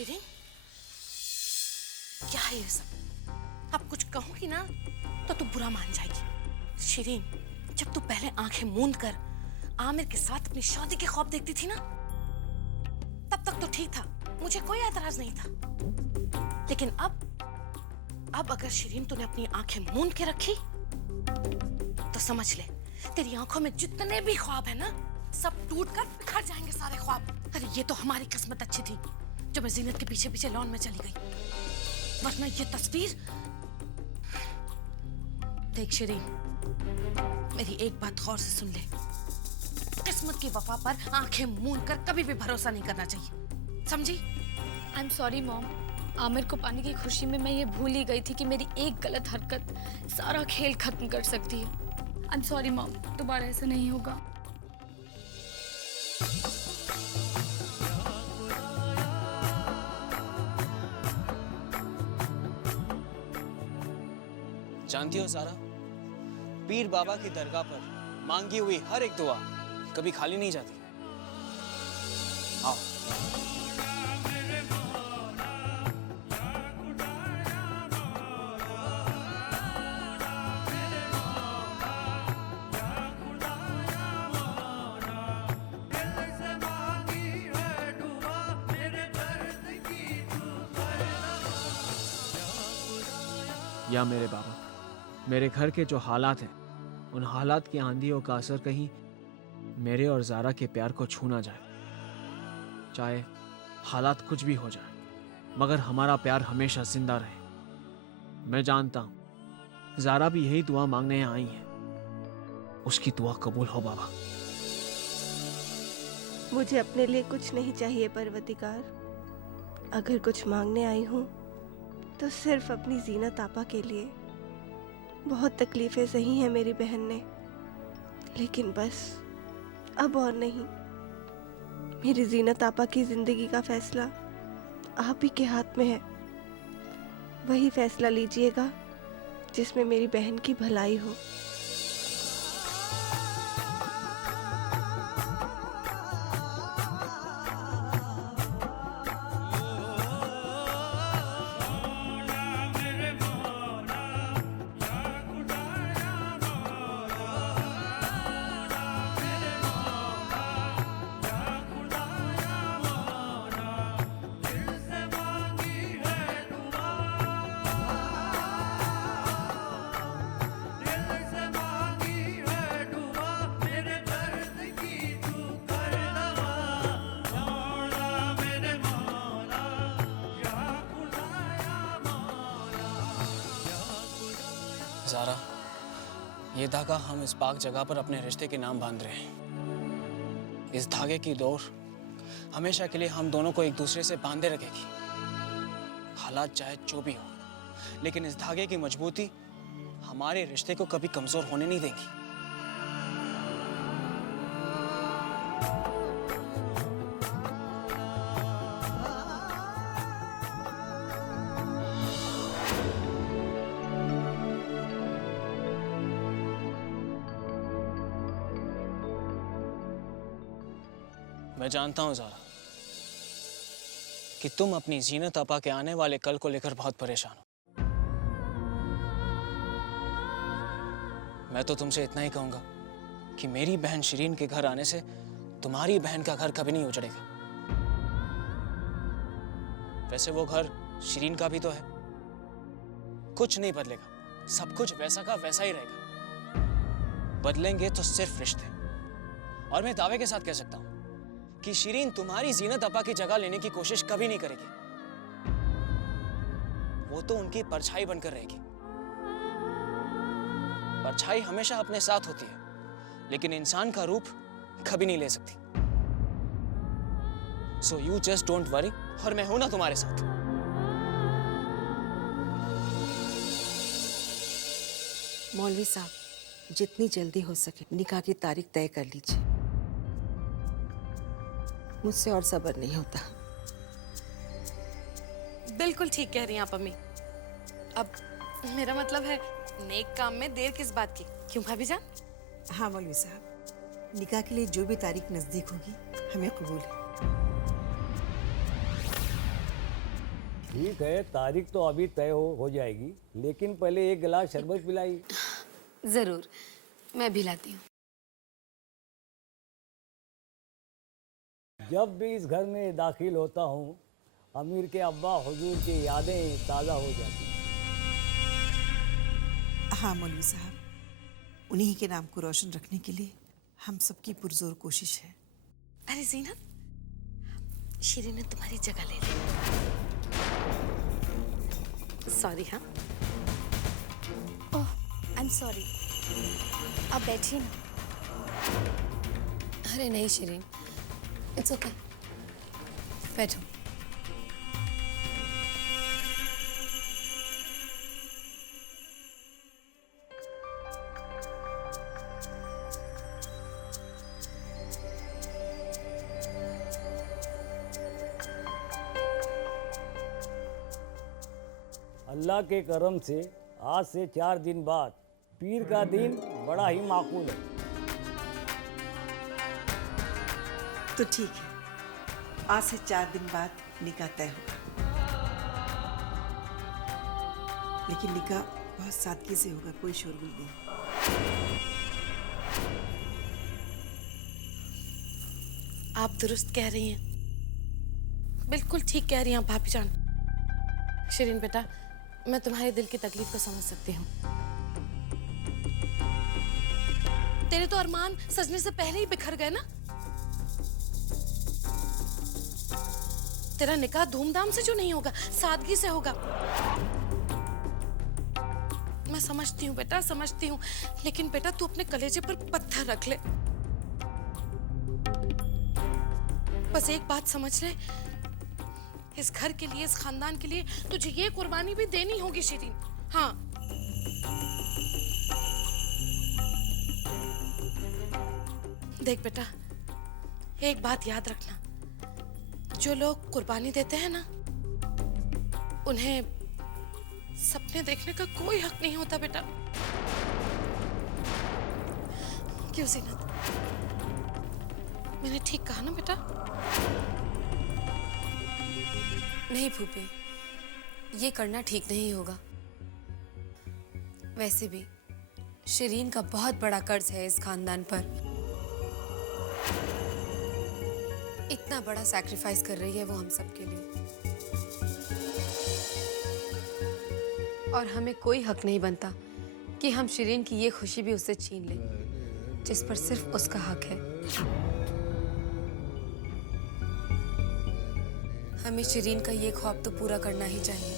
शिरीन, क्या है ये सब? अब कुछ कहूंगी ना तो तू बुरा मान जाएगी। शिरीन, जब तू पहले आंखें मूंद कर आमिर के साथ अपनी शादी के ख्वाब देखती थी ना, तब तक तो ठीक था, मुझे कोई एतराज नहीं था। लेकिन अब अगर शिरीन तूने अपनी आंखें मूंद के रखी तो समझ ले, तेरी आंखों में जितने भी ख्वाब है ना, सब टूटकर बिखर जाएंगे सारे ख्वाब। अरे ये तो हमारी किस्मत अच्छी थी जो मैं जीनत के पीछे पीछे लॉन में चली गई, वरना ये तस्वीर। देख शिरीन, मेरी एक बात गौर से सुन ले, किस्मत की वफा पर आंखें मूंद कर कभी भी भरोसा नहीं करना चाहिए, समझी? I am sorry mom, Aamir को पाने की खुशी में मैं ये भूल ही गई थी कि मेरी एक गलत हरकत सारा खेल खत्म कर सकती है। आई एम सॉरी मॉम, दोबारा ऐसा नहीं होगा। जानती हो सारा, पीर बाबा की दरगाह पर मांगी हुई हर एक दुआ कभी खाली नहीं जाती। आओ। या मेरे बाबा, मेरे घर के जो हालात हैं, उन हालात की आंधियों का असर कहीं मेरे और ज़ारा के प्यार को छू ना जाए। चाहे हालात कुछ भी हो जाए, मगर हमारा प्यार हमेशा जिंदा रहे। मैं जानता हूं ज़ारा भी यही दुआ मांगने यहाँ आई है। उसकी दुआ कबूल हो बाबा। मुझे अपने लिए कुछ नहीं चाहिए परवरदिगार। अगर कुछ मांगने आई हूँ तो सिर्फ अपनी जीनत आपा के लिए। बहुत तकलीफें सही हैं मेरी बहन ने, लेकिन बस अब और नहीं। मेरी जीनत आपा की जिंदगी का फैसला आप ही के हाथ में है। वही फैसला लीजिएगा जिसमें मेरी बहन की भलाई हो। ज़ारा, ये धागा हम इस पाक जगह पर अपने रिश्ते के नाम बांध रहे हैं। इस धागे की डोर हमेशा के लिए हम दोनों को एक दूसरे से बांधे रखेगी। हालात चाहे जो भी हो, लेकिन इस धागे की मजबूती हमारे रिश्ते को कभी कमजोर होने नहीं देगी। मैं जानता हूं ज़ारा कि तुम अपनी जीनत आपा के आने वाले कल को लेकर बहुत परेशान हो। मैं तो तुमसे इतना ही कहूंगा कि मेरी बहन शिरीन के घर आने से तुम्हारी बहन का घर कभी नहीं उजड़ेगा। वैसे वो घर शिरीन का भी तो है। कुछ नहीं बदलेगा, सब कुछ वैसा का वैसा ही रहेगा। बदलेंगे तो सिर्फ रिश्ते। और मैं दावे के साथ कह सकता हूं कि शिरीन तुम्हारी जीनत आपा की जगह लेने की कोशिश कभी नहीं करेगी। वो तो उनकी परछाई बनकर रहेगी। परछाई हमेशा अपने साथ होती है, लेकिन इंसान का रूप कभी नहीं ले सकती। So you just don't worry, और मैं हूं ना तुम्हारे साथ। मौलवी साहब, जितनी जल्दी हो सके निकाह की तारीख तय कर लीजिए। मुझसे और सब्र नहीं होता। बिल्कुल ठीक कह रही हैं आप अम्मी। अब मेरा मतलब है, नेक काम में देर किस बात की, क्यों भाभी जान? हाँ मौलवी साहब, निकाह के लिए जो भी तारीख नजदीक होगी हमें कबूल है। ठीक है, तारीख तो अभी तय हो जाएगी, लेकिन पहले एक गिलास शरबत पिलाई। जरूर, मैं भी लाती हूँ। जब भी इस घर में दाखिल होता हूँ, अमीर के अब्बा हुजूर की यादें ताज़ा हो जाती हैं। हाँ मौलवी साहब, उन्हीं के नाम को रोशन रखने के लिए हम सबकी पुरजोर कोशिश है। अरे जीनत, शिरीन ने तुम्हारी जगह ले ली। सॉरी। हाँ, ओह आई एम सॉरी। आप बैठिए ना। अरे नहीं शिरीन, इट्स ओके, बैठो। अल्लाह के करम से आज से 4 दिन बाद पीर का दिन बड़ा ही माकूल है। तो ठीक है, आज से 4 दिन बाद निकाह तय होगा, लेकिन निकाह बहुत सादगी से होगा, कोई शोरगुल नहीं। आप दुरुस्त कह रही हैं, बिल्कुल ठीक कह रही हैं भाभी जान। शिरीन बेटा, मैं तुम्हारे दिल की तकलीफ को समझ सकती हूँ। तेरे तो अरमान सजने से पहले ही बिखर गए ना। तेरा निकाह धूमधाम से जो नहीं होगा, सादगी से होगा। मैं समझती हूँ बेटा, समझती हूँ, लेकिन बेटा तू अपने कलेजे पर पत्थर रख ले। बस एक बात समझ ले, इस घर के लिए, इस खानदान के लिए तुझे ये कुर्बानी भी देनी होगी शिरीन। हाँ, देख बेटा, एक बात याद रखना, जो लोग कुर्बानी देते हैं ना, उन्हें सपने देखने का कोई हक नहीं होता बेटा। क्यों जीनत, मैंने ठीक कहा ना बेटा? नहीं फूफी, ये करना ठीक नहीं होगा। वैसे भी शिरीन का बहुत बड़ा कर्ज है इस खानदान पर। इतना बड़ा सैक्रिफाइस कर रही है वो हम सबके लिए, और हमें कोई हक नहीं बनता कि हम शिरीन की ये खुशी भी उससे छीन लें जिस पर सिर्फ उसका हक है। हमें शिरीन का ये ख्वाब तो पूरा करना ही चाहिए।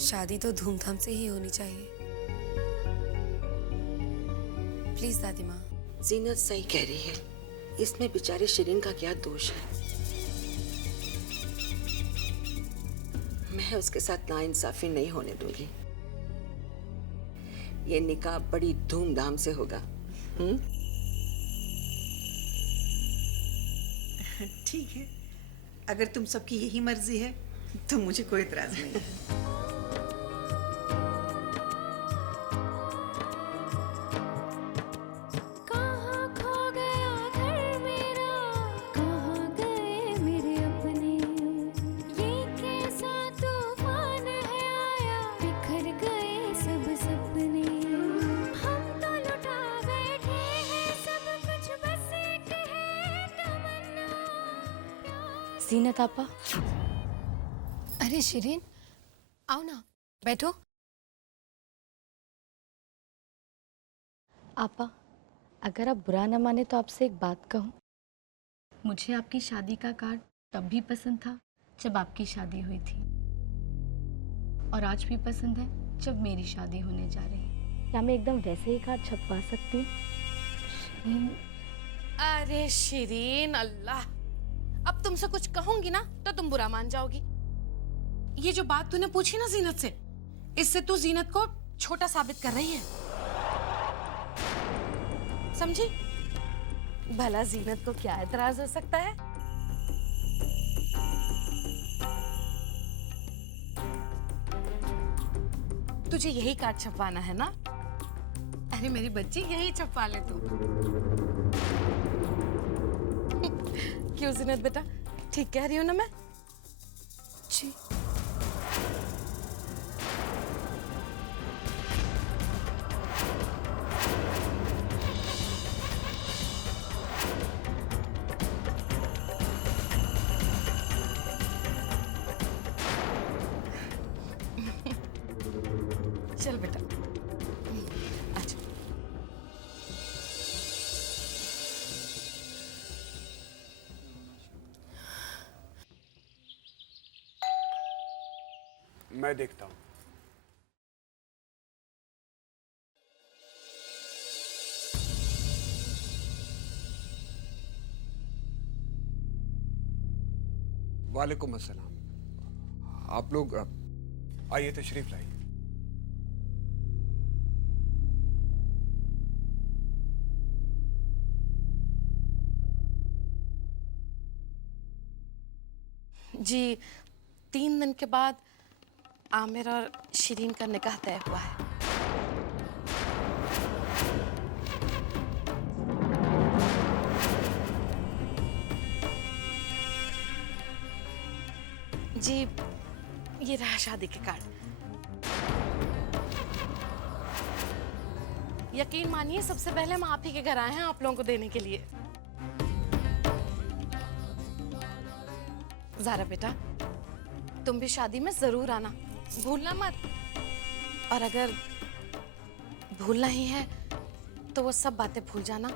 शादी तो धूमधाम से ही होनी चाहिए। प्लीज दादी माँ। जीनत सही कह रही है, इसमें बेचारी शिरीन का क्या दोष है। मैं उसके साथ नाइंसाफी नहीं होने दूंगी। ये निकाह बड़ी धूमधाम से होगा। ठीक है, अगर तुम सबकी यही मर्जी है तो मुझे कोई इतराज नहीं है। जीनत आपा। अरे शिरीन, आओ ना, बैठो। आपा, अगर आप बुरा न माने तो आपसे एक बात कहूँ। मुझे आपकी शादी का कार्ड तब भी पसंद था जब आपकी शादी हुई थी, और आज भी पसंद है जब मेरी शादी होने जा रही है। क्या मैं एकदम वैसे ही कार्ड छपवा सकती हूँ? शिरीन। अरे शिरीन, अल्लाह, अब तुमसे कुछ कहूंगी ना तो तुम बुरा मान जाओगी। ये जो बात तूने पूछी ना जीनत से, इससे तू जीनत को छोटा साबित कर रही है, समझी? भला जीनत को क्या एतराज हो सकता है? तुझे यही कार्ड छपवाना है ना? अरे मेरी बच्ची, यही छपवा ले तू। क्यों जिनत बेटा, ठीक कह रही हूँ ना मैं? जी चल बेटा, अच्छा। मैं देखता हूँ। वालेकुम अस्सलाम। आप लोग आइए, तशरीफ लाइए। जी, 3 दिन के बाद आमिर और शिरीन का निकाह तय हुआ है। जी, ये रहा शादी के कार्ड। यकीन मानिए, सबसे पहले हम आप ही के घर आए हैं आप लोगों को देने के लिए। ज़ारा बेटा, तुम भी शादी में जरूर आना, भूलना मत। और अगर भूलना ही है तो वो सब बातें भूल जाना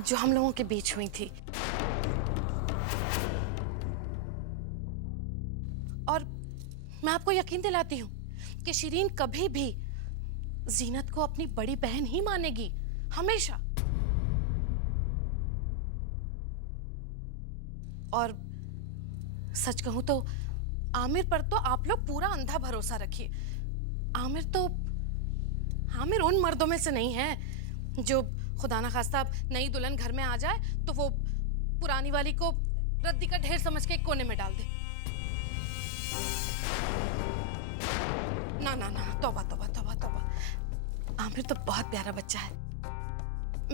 जो हम लोगों के बीच हुई थी। और मैं आपको यकीन दिलाती हूँ कि शिरीन कभी भी जीनत को अपनी बड़ी बहन ही मानेगी, हमेशा। और सच कहूं तो आमिर पर तो आप लोग पूरा अंधा भरोसा रखिए। आमिर उन मर्दों में से नहीं है जो खुदा ना खास्ता नई दुल्हन घर में आ जाए तो वो पुरानी वाली को रद्दी का ढेर समझ के एक कोने में डाल दे। ना ना ना, तौबा तौबा तौबा तौबा। आमिर तो बहुत प्यारा बच्चा है।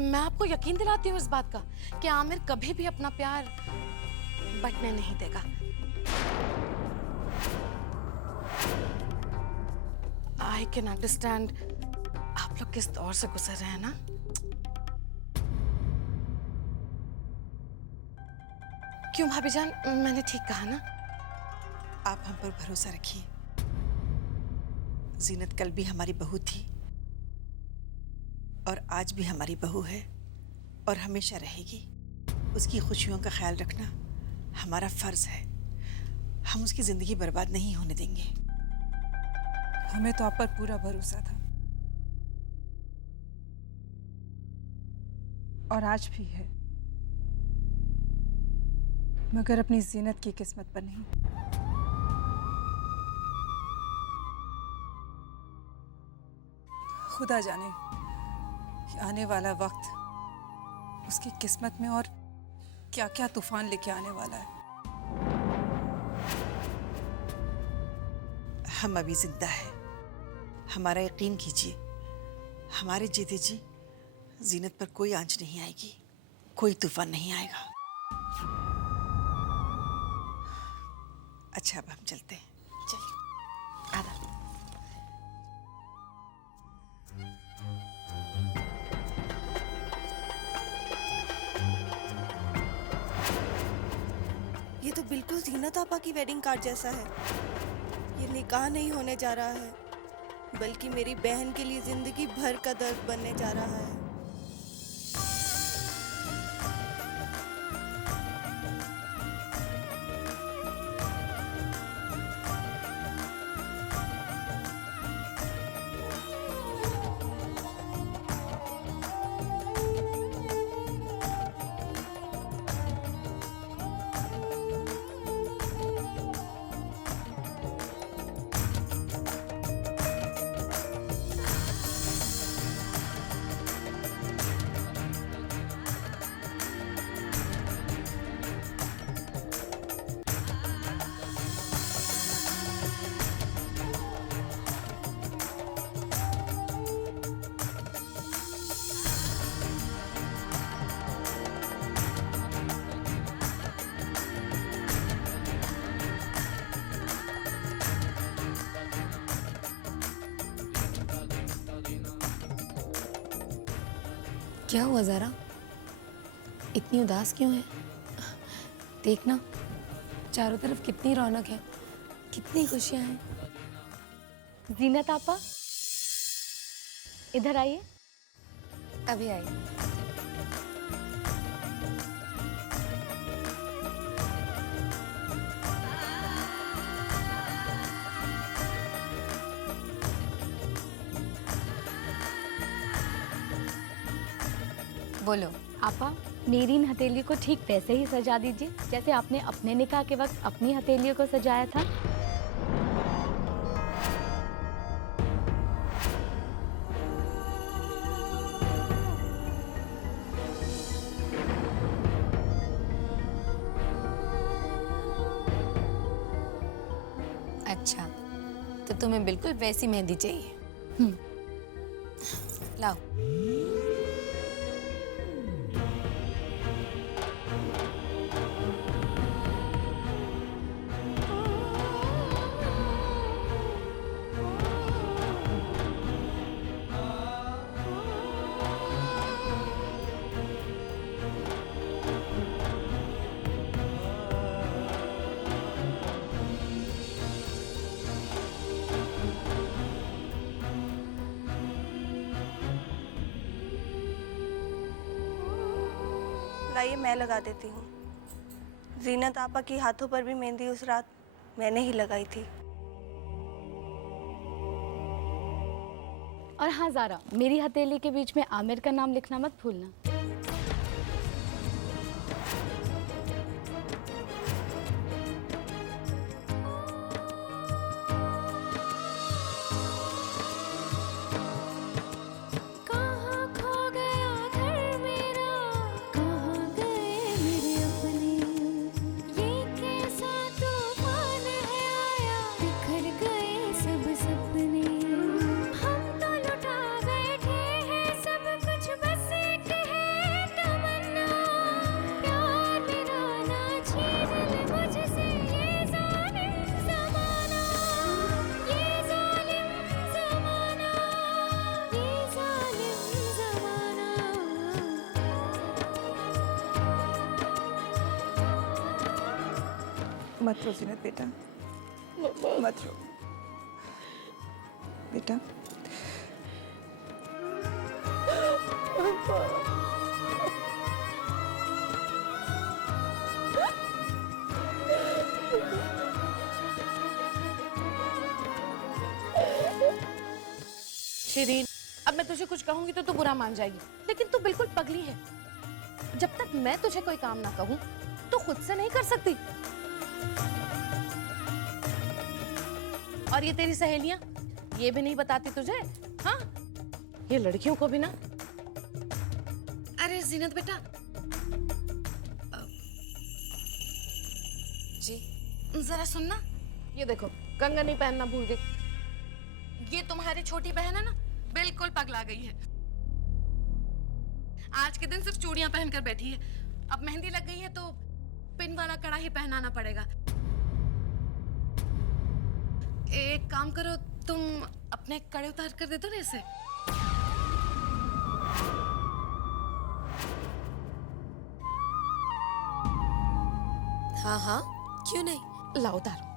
मैं आपको यकीन दिलाती हूँ इस बात का कि आमिर कभी भी अपना प्यार बंटने नहीं देगा। आई कैन अंडरस्टैंड आप लोग किस दौर से गुजर रहे हैं ना। क्यों भाभी जान, मैंने ठीक कहा ना? आप हम पर भरोसा रखिए। जीनत कल भी हमारी बहू थी और आज भी हमारी बहू है और हमेशा रहेगी। उसकी खुशियों का ख्याल रखना हमारा फर्ज है। हम उसकी जिंदगी बर्बाद नहीं होने देंगे। हमें तो आप पर पूरा भरोसा था और आज भी है, मगर अपनी जीनत की किस्मत पर नहीं। खुदा जाने कि आने वाला वक्त उसकी किस्मत में और क्या क्या तूफान लेके आने वाला है। हम अभी जिंदा हैं, हमारा यकीन कीजिए। हमारे जीते जी जीनत पर कोई आंच नहीं आएगी, कोई तूफान नहीं आएगा। अच्छा, अब हम चलते हैं। चलिए, आधा। ये तो बिल्कुल जीनत आपा की वेडिंग कार्ड जैसा है। ये निकाह नहीं होने जा रहा है, बल्कि मेरी बहन के लिए जिंदगी भर का दर्द बनने जा रहा है। क्या हुआ ज़ारा? इतनी उदास क्यों है? देखना, चारों तरफ कितनी रौनक है, कितनी खुशियाँ हैं। जीनत आपा, इधर आइए। अभी आई। बोलो। आपा, मेरी इन हथेलियों को ठीक वैसे ही सजा दीजिए जैसे आपने अपने निकाह के वक्त अपनी हथेलियों को सजाया था। अच्छा, तो तुम्हें बिल्कुल वैसी मेहंदी चाहिए। लाओ। लाइए मैं लगा देती हूँ। जीनत आपा की हाथों पर भी मेहंदी उस रात मैंने ही लगाई थी। और हाँ ज़ारा, मेरी हथेली के बीच में आमिर का नाम लिखना मत भूलना। मत रो जीनत बेटा, मत रो बेटा। शिरीन, अब मैं तुझे कुछ कहूंगी तो तू बुरा मान जाएगी, लेकिन तू बिल्कुल पगली है। जब तक मैं तुझे कोई काम ना कहूं तो खुद से नहीं कर सकती। और ये तेरी सहेलियां ये भी नहीं बताती तुझे? हाँ, ये लड़कियों को भी ना। अरे जीनत बेटा। जी। जरा सुनना, ये देखो कंगन नहीं पहनना भूल गई। ये तुम्हारी छोटी बहन है ना, बिल्कुल पगला गई है। आज के दिन सिर्फ चूड़ियां पहनकर बैठी है। अब मेहंदी लग गई है तो पिन वाला कड़ा ही पहनाना पड़ेगा। एक काम करो, तुम अपने कड़े उतार कर दे दो ना इसे। हाँ हाँ, क्यों नहीं, लाओ उतारो।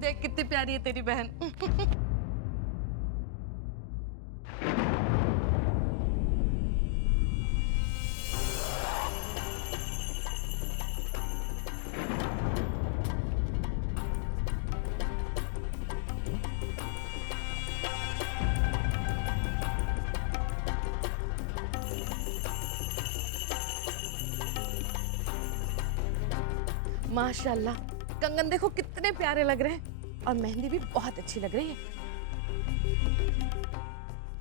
देख कितनी प्यारी है तेरी बहन। माशाल्लाह, कंगन देखो कितने प्यारे लग रहे हैं और मेहंदी भी बहुत अच्छी लग रही है।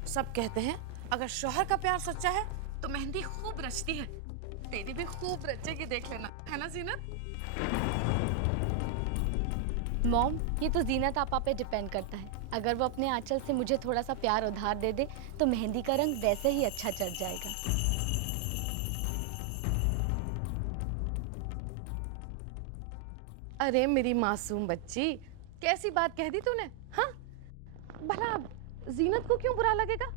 सब कहते हैं अगर शौहर का प्यार सच्चा है तो मेहंदी खूब रचती है। तेरी भी खूब रचेगी, देख लेना, है ना जीनत? मॉम, ये तो जीनत आपा पे डिपेंड करता है। अगर वो अपने आंचल से मुझे थोड़ा सा प्यार उधार दे दे तो मेहंदी का रंग वैसे ही अच्छा चढ़ जाएगा। अरे मेरी मासूम बच्ची, कैसी बात कह दी तूने? हाँ, भला जीनत को क्यों बुरा लगेगा?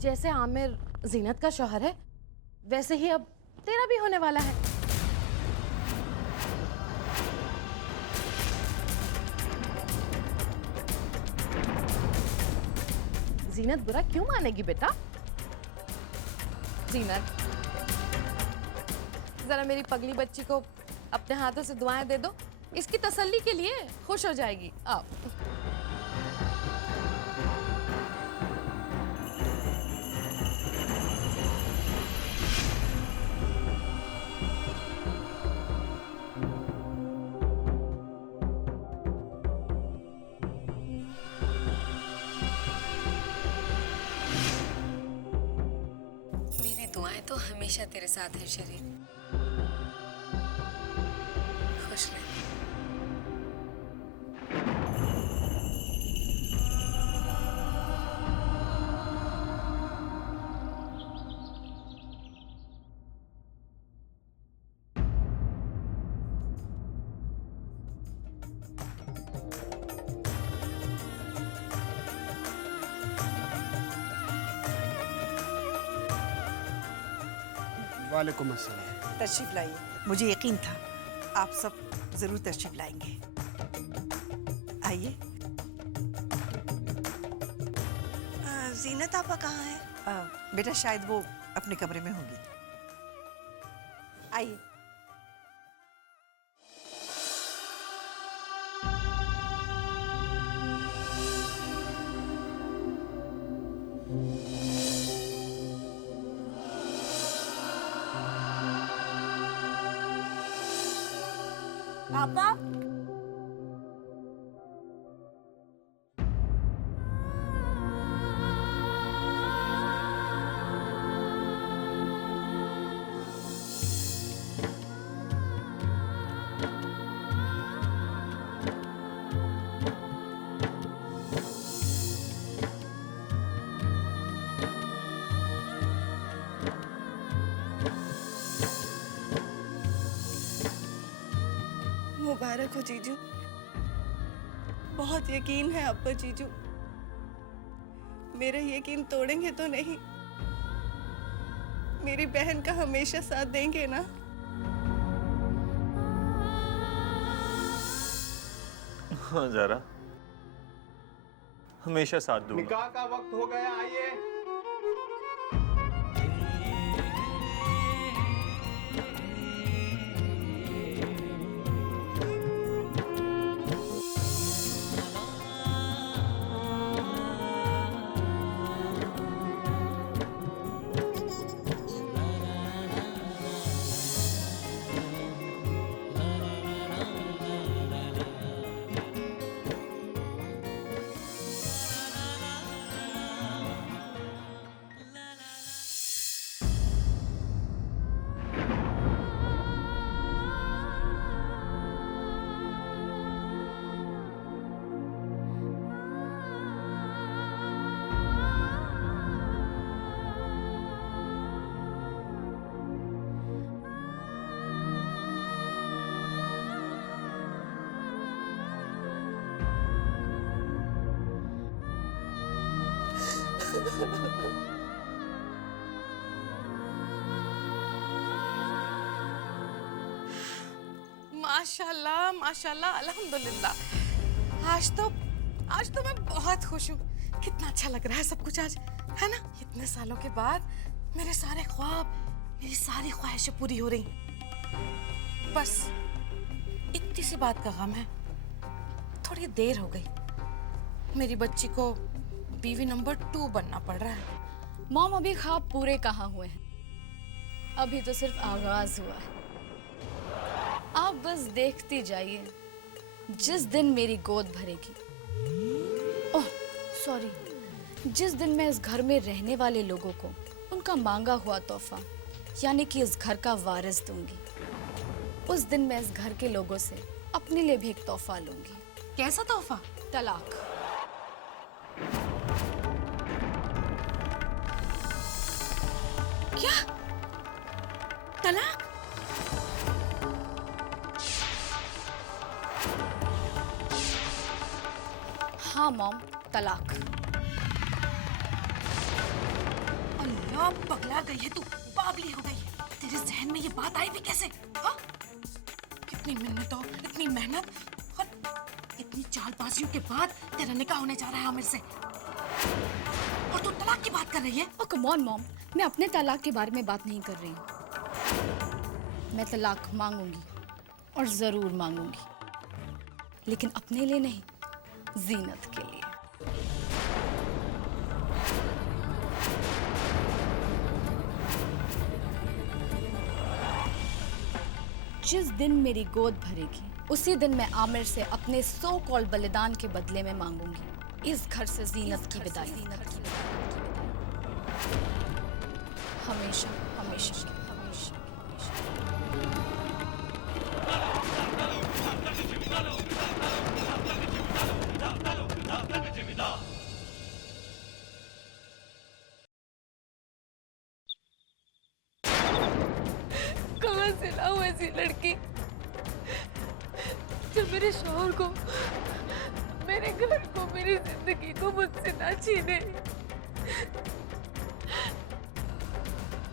जैसे आमिर जीनत का शौहर है, वैसे ही अब तेरा भी होने वाला है। जीनत बुरा क्यों मानेगी बेटा? जीनत, जरा मेरी पगली बच्ची को अपने हाथों से दुआएं दे दो, इसकी तसल्ली के लिए खुश हो जाएगी। आप मेरी दुआएं तो हमेशा तेरे साथ है शरीर। खुश रह। वालेकुम अस्सलाम। तशरीफ लाइए, मुझे यकीन था आप सब जरूर तशरीफ लाएंगे। आइए। जीनत आपा कहाँ है? बेटा शायद वो अपने कमरे में होंगी। आइए। आपा, मुबारक हो जीजू। बहुत यकीन है आप पर जीजू। मेरा यकीन तोड़ेंगे तो नहीं? मेरी बहन का हमेशा साथ देंगे ना? हाँ ज़रा, हमेशा साथ दूंगा। निकाह का वक्त हो गया, आइए। माशाल्लाह माशाल्लाह, अल्हम्दुलिल्लाह। आज तो मैं बहुत खुश हूँ। कितना अच्छा लग रहा है सब कुछ आज, है ना? इतने सालों के बाद मेरे सारे ख्वाब, मेरी सारी ख्वाहिशें पूरी हो रही। बस इतनी सी बात का गम है, थोड़ी देर हो गई। मेरी बच्ची को बीवी नंबर 2 बनना पड़ रहा है। मॉम, अभी ख्वाब पूरे कहाँ हुए हैं? अभी तो सिर्फ आगाज हुआ है। आप बस देखती जाइए, जिस दिन मेरी गोद भरेगी। ओह सॉरी, जिस दिन मैं इस घर में रहने वाले लोगों को उनका मांगा हुआ तोहफा यानी कि इस घर का वारिस दूंगी, उस दिन मैं इस घर के लोगों से अपने लिए भी एक तोहफा लूंगी। कैसा तोहफा? तलाक। क्या? तलाक? हाँ मॉम, तलाक। अल्लाह, पगला गई है तू, बावली हो गई है। तेरे जहन में ये बात आई भी कैसे? हाँ? कितनी मिन्नतों, इतनी मेहनत और इतनी चालबाजियों के बाद तेरा निकाह होने जा रहा है आमिर से, और तू तलाक की बात कर रही है? ओ कम ऑन मॉम, मैं अपने तलाक के बारे में बात नहीं कर रही हूँ। मैं तलाक मांगूंगी और जरूर मांगूंगी, लेकिन अपने लिए नहीं, जीनत के लिए। जिस दिन मेरी गोद भरेगी उसी दिन मैं आमिर से अपने सो कॉल बलिदान के बदले में मांगूंगी इस घर से जीनत की विदाई। हमेशा हमेशा हमेशा। कहाँ से लाऊं ऐसी लड़की जो मेरे शौहर को, मेरे घर को, मेरी जिंदगी को मुझसे ना छीने।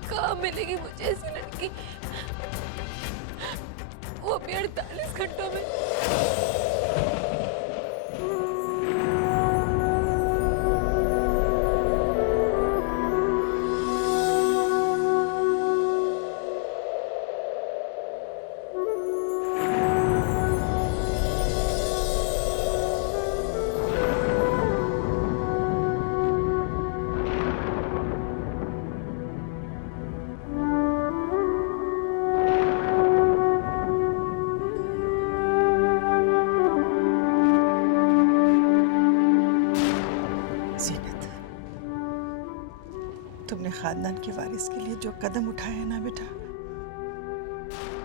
कहाँ मिलेगी मुझे ऐसी लड़की, वो भी 48 घंटों में। तुमने खानदान के वारिस के लिए जो कदम उठाए हैं ना बेटा,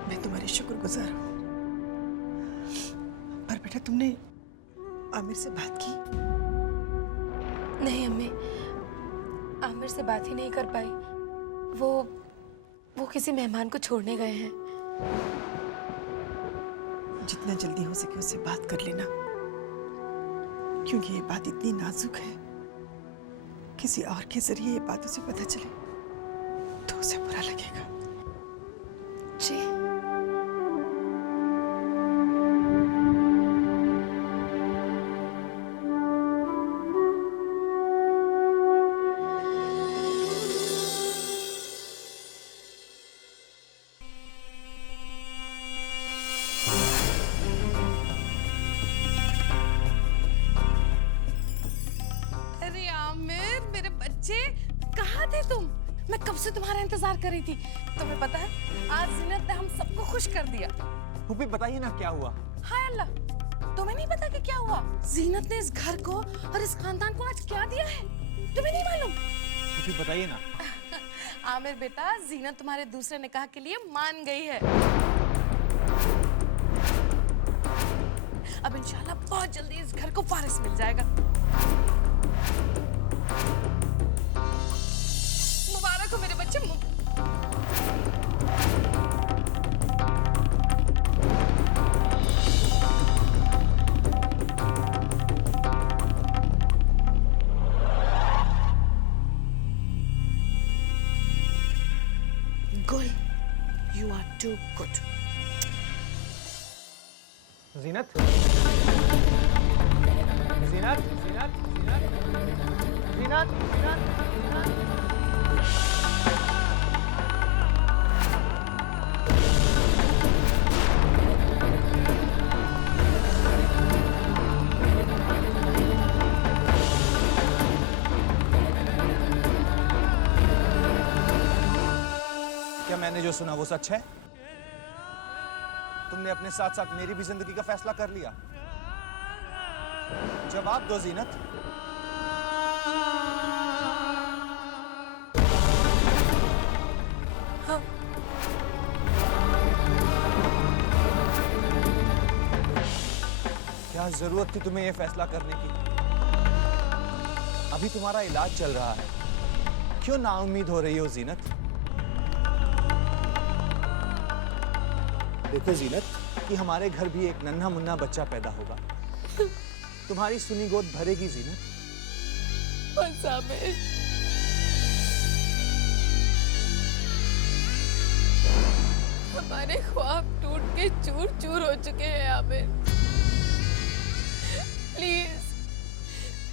मैं तुम्हारी शुक्रगुजार हूँ। पर बेटा, तुमने आमिर से बात की? नहीं अम्मी, आमिर से बात ही नहीं कर पाई। वो किसी मेहमान को छोड़ने गए हैं। जितना जल्दी हो सके उससे बात कर लेना, क्योंकि ये बात इतनी नाजुक है, किसी और के जरिए ये बात उसे पता चले तो उसे बुरा लगेगा। जी। अरे आमिर, मेरे बच्चे, कहाँ थे तुम? मैं कब से तुम्हारा इंतजार कर रही थी। तुम्हें पता है, आज जीनत ने हम सबको खुश कर दिया। फूफी बताइए ना क्या हुआ? हाय अल्लाह, तुम्हें नहीं पता कि क्या हुआ? जीनत ने इस घर को और इस खानदान को आज क्या दिया है, तुम्हें नहीं मालूम? फूफी बताइए ना। आमिर बेटा, जीनत तुम्हारे दूसरे निकाह के लिए मान गई है। अब इंशाल्लाह बहुत जल्दी इस घर को वारिस मिल जाएगा। मुबारक हो मेरे बच्चे। गुल, you are too good. जीनत, जीनत, जीनत, जीनत, जीनत, जीनत। क्या मैंने जो सुना वो सच है? तुमने अपने साथ साथ मेरी भी जिंदगी का फैसला कर लिया? जवाब दो जीनत। क्या जरूरत थी तुम्हें यह फैसला करने की? अभी तुम्हारा इलाज चल रहा है, क्यों नाउम्मीद हो रही हो जीनत? देखो जीनत, कि हमारे घर भी एक नन्हा मुन्ना बच्चा पैदा होगा, तुम्हारी सुनी गोद भरेगी जीनत। बस आमिर, हमारे ख्वाब टूट के चूर चूर हो चुके हैं आमिर। प्लीज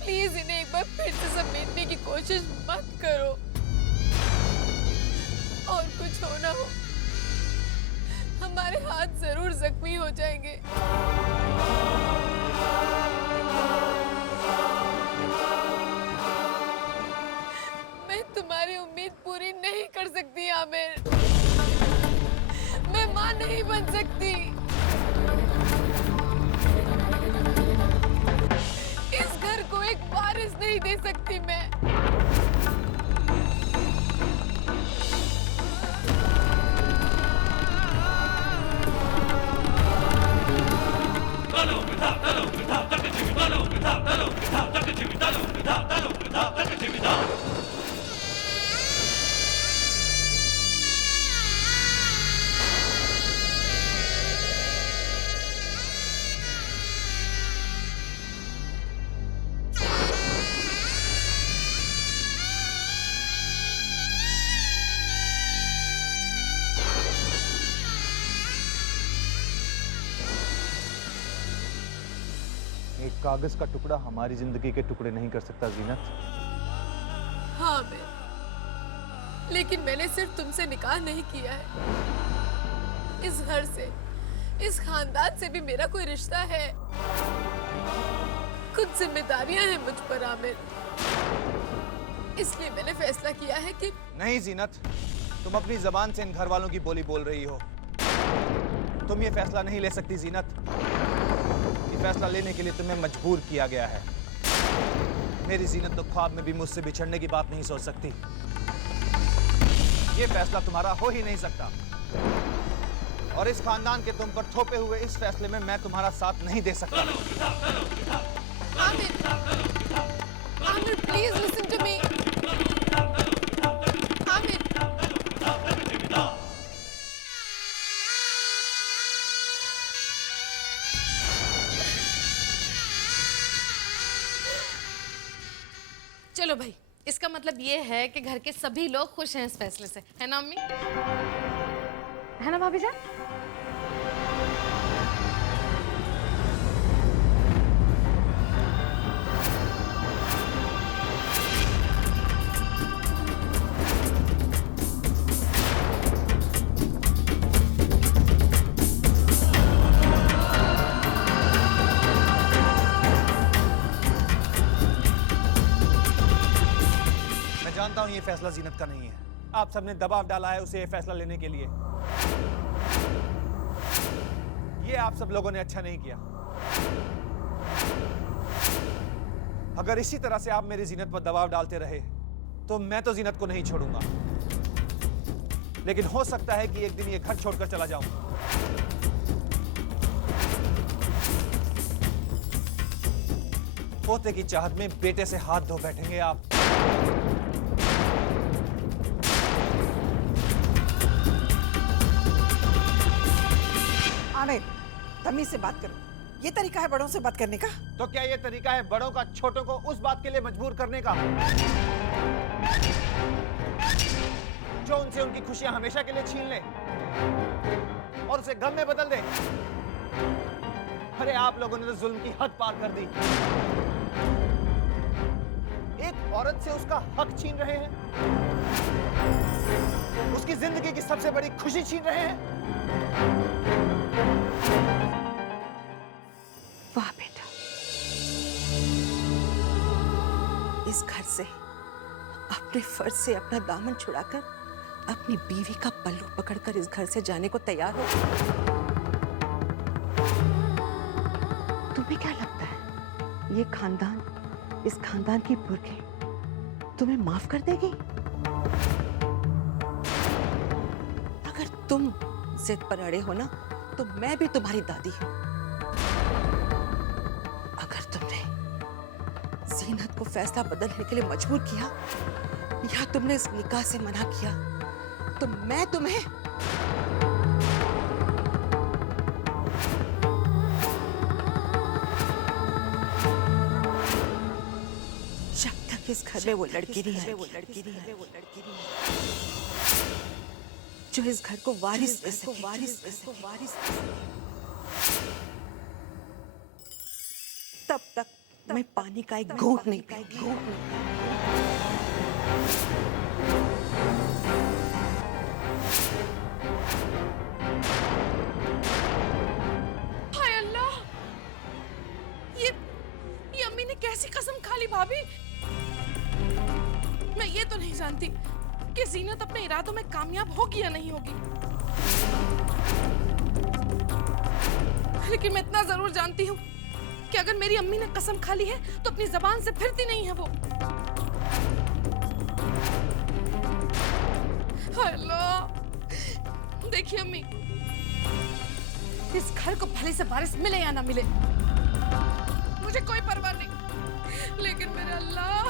प्लीज इन्हें एक बार फिर से समेटने की कोशिश मत करो। और कुछ हो ना हो, हमारे हाथ जरूर जख्मी हो जाएंगे। मैं तुम्हारी उम्मीद पूरी नहीं कर सकती आमिर, मैं मां नहीं बन सकती। इस घर को एक वारिस नहीं दे सकती मैं। एक कागज का टुकड़ा हमारी जिंदगी के टुकड़े नहीं कर सकता जीनत। हाँ मैं, लेकिन मैंने सिर्फ तुमसे निकाह नहीं किया है, इस घर से, इस खानदान से भी मेरा कोई रिश्ता है। कुछ जिम्मेदारियां हैं मुझ पर आमिर, इसलिए मैंने फैसला किया है कि नहीं जीनत, तुम अपनी जबान से इन घर वालों की बोली बोल रही हो। तुम ये फैसला नहीं ले सकती जीनत। ये फैसला लेने के लिए तुम्हें मजबूर किया गया है। मेरी जीनत तो ख्वाब में भी मुझसे बिछड़ने की बात नहीं सोच सकती। ये फैसला तुम्हारा हो ही नहीं सकता, और इस खानदान के तुम पर थोपे हुए इस फैसले में मैं तुम्हारा साथ नहीं दे सकता। Aamir, Aamir please listen to me. Aamir, चलो भाई, इसका मतलब ये है कि घर के सभी लोग खुश हैं इस फैसले से, है ना अम्मी? है ना भाभी जान? जानता हूं ये फैसला जीनत का नहीं है। आप सबने दबाव डाला है उसे ये फैसला लेने के लिए। ये आप सब लोगों ने अच्छा नहीं किया। अगर इसी तरह से आप मेरी जीनत पर दबाव डालते रहे तो मैं तो जीनत को नहीं छोड़ूंगा, लेकिन हो सकता है कि एक दिन ये घर छोड़कर चला जाऊं। पोते की चाहत में बेटे से हाथ धो बैठेंगे आप। आमिर, तमीज से बात करो। ये तरीका है बड़ों से बात करने का? तो क्या ये तरीका है बड़ों का छोटों को उस बात के लिए मजबूर करने का जो उनसे उनकी खुशियां हमेशा के लिए छीन ले और उसे गम में बदल दे? अरे आप लोगों ने तो जुल्म की हद पार कर दी। एक औरत से उसका हक छीन रहे हैं, उसकी जिंदगी की सबसे बड़ी खुशी छीन रहे हैं। वाह बेटा, इस घर से अपने फर्ज से अपना दामन छुड़ाकर अपनी बीवी का पल्लू पकड़कर इस घर से जाने को तैयार हो। तुम्हें क्या लगता है ये खानदान, इस खानदान की पुरखें तुम्हें माफ कर देगी? अगर तुम जिद पर अड़े हो ना, तो मैं भी तुम्हारी दादी हूं। जीनत को फैसला बदलने के लिए मजबूर किया या तुमने इस निकाह से मना किया तो मैं तुम्हें जब तक इस घर में वो लड़की नहीं है जो इस घर को वारिस दे सके तब तक मैं पानी का एक घूंट नहीं पीऊंगी। हाय अल्लाह, ये अम्मी ने कैसी कसम खा ली भाभी। मैं ये तो नहीं जानती कि जीनत अपने इरादों में कामयाब होगी या नहीं होगी, लेकिन मैं इतना जरूर जानती हूँ कि अगर मेरी अम्मी ने कसम खा ली है तो अपनी जबान से फिरती नहीं है वो। हाय अल्लाह, देखिए अम्मी, इस घर को भले से बारिश मिले या ना मिले मुझे कोई परवाह नहीं, लेकिन मेरे अल्लाह,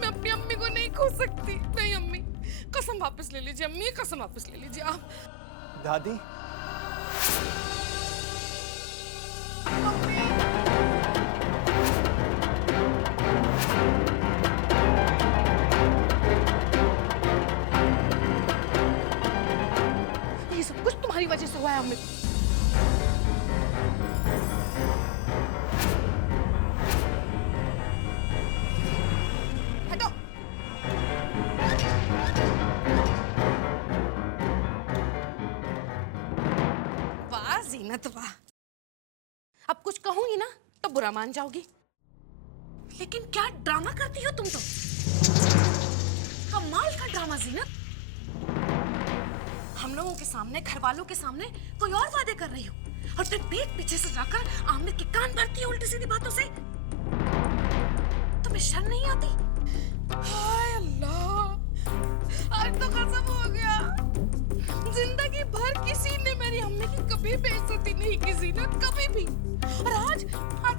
मैं अपनी अम्मी को नहीं खो सकती। नहीं अम्मी, कसम वापस ले लीजिए अम्मी, कसम वापस ले लीजिए आप। दादी, ये सब कुछ तुम्हारी वजह से हुआ है अम्मी। हटो। वाह जीनत वाह, अब कुछ कहूंगी ना तो बुरा मान जाओगी, लेकिन क्या ड्रामा करती हो तुम तो, कमाल का ड्रामा जीनत। हम लोगों के सामने, घर वालों के सामने कोई और वादे कर रही हो और फिर पीठ पीछे से जाकर आमिर के कान भरती है उल्टी सीधी बातों से। तुम्हें शर्म नहीं आती? हाय अल्लाह, आज तो खत्म हो गया। जिंदगी भर किसी ने मेरी अम्मी की कभी बेइज्जती नहीं की जीनत, कभी भी। और आज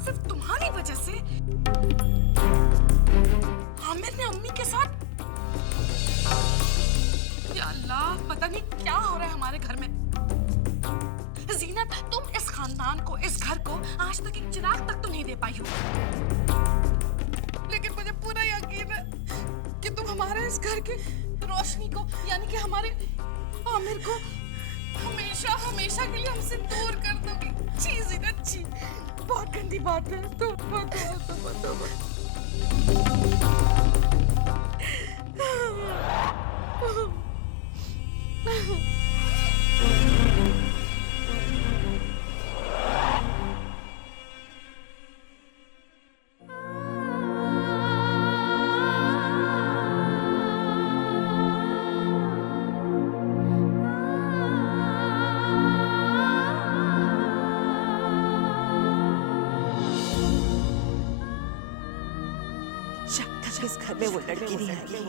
सिर्फ तुम्हारी वजह से आमिर ने अम्मी के साथ, या अल्लाह, पता नहीं क्या हो रहा है हमारे घर में। जीनत, तुम इस खानदान को, इस घर को आज तक एक चिराग तक तो नहीं दे पाई हो, लेकिन मुझे पूरा यकीन है कि तुम हमारे इस घर की रोशनी को, यानी कि हमारे आमिर को हमेशा हमेशा के लिए हमसे दूर कर दोगी। छी जीनत, छी, बहुत गंदी बात है। तो इस घर में वो लड़की नहीं आएगी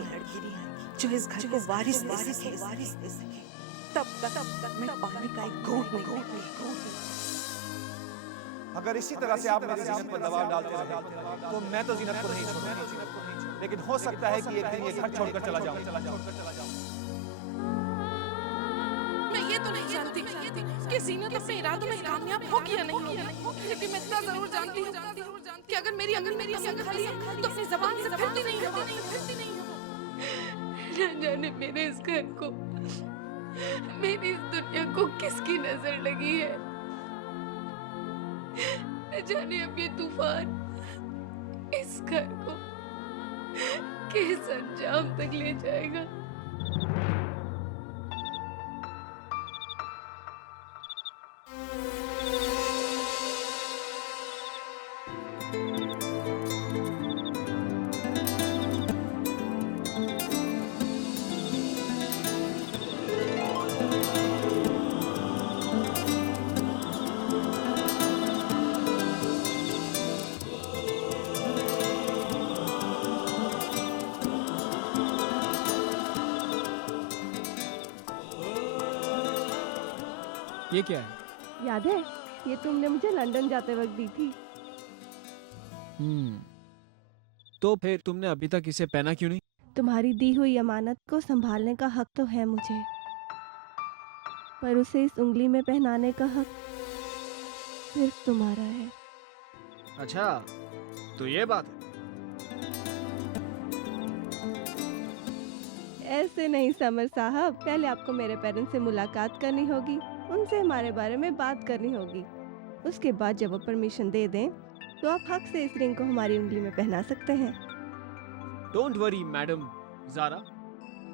जो इस घर को वारिस दे सके, तब तक मैं पानी का एक घूंट नहीं पीऊंगी। अगर इसी तरह से आप मेरी जीनत पर दबाव डालते रहे तो मैं तो जीनत को नहीं छोड़ूंगा, लेकिन हो सकता है कि एक दिन ये घर छोड़कर चला जाऊं। मैं ये तो नहीं जानती कि जीनत अपने इरादों में कामयाब होगी या नहीं होगी, लेकिन मैं इतना जरूर जानती हूँ कि अगर मेरी अम्मी मेरी कसम खा ली है तो अपनी ज़बान से फिरती नहीं है वो। न जाने मेरे इस घर को, मेरी इस दुनिया को किसकी नजर लगी है। न जाने अब ये तूफान इस घर को किस अंजाम तक ले जाएगा। ये क्या है? याद है, ये तुमने मुझे लंदन जाते वक्त दी थी। तो फिर तुमने अभी तक इसे पहना क्यों नहीं? तुम्हारी दी हुई अमानत को संभालने का हक तो है मुझे, पर उसे इस उंगली में पहनाने का हक सिर्फ तुम्हारा है। अच्छा, तो ये बात है। ऐसे नहीं समर साहब, पहले आपको मेरे पेरेंट्स से मुलाकात करनी होगी, उनसे हमारे बारे में बात करनी होगी। उसके बाद जब वो परमिशन दे दें तो आप हक से इस रिंग को हमारी उंगली में पहना सकते हैं। डोंट वरी मैडम ज़ारा,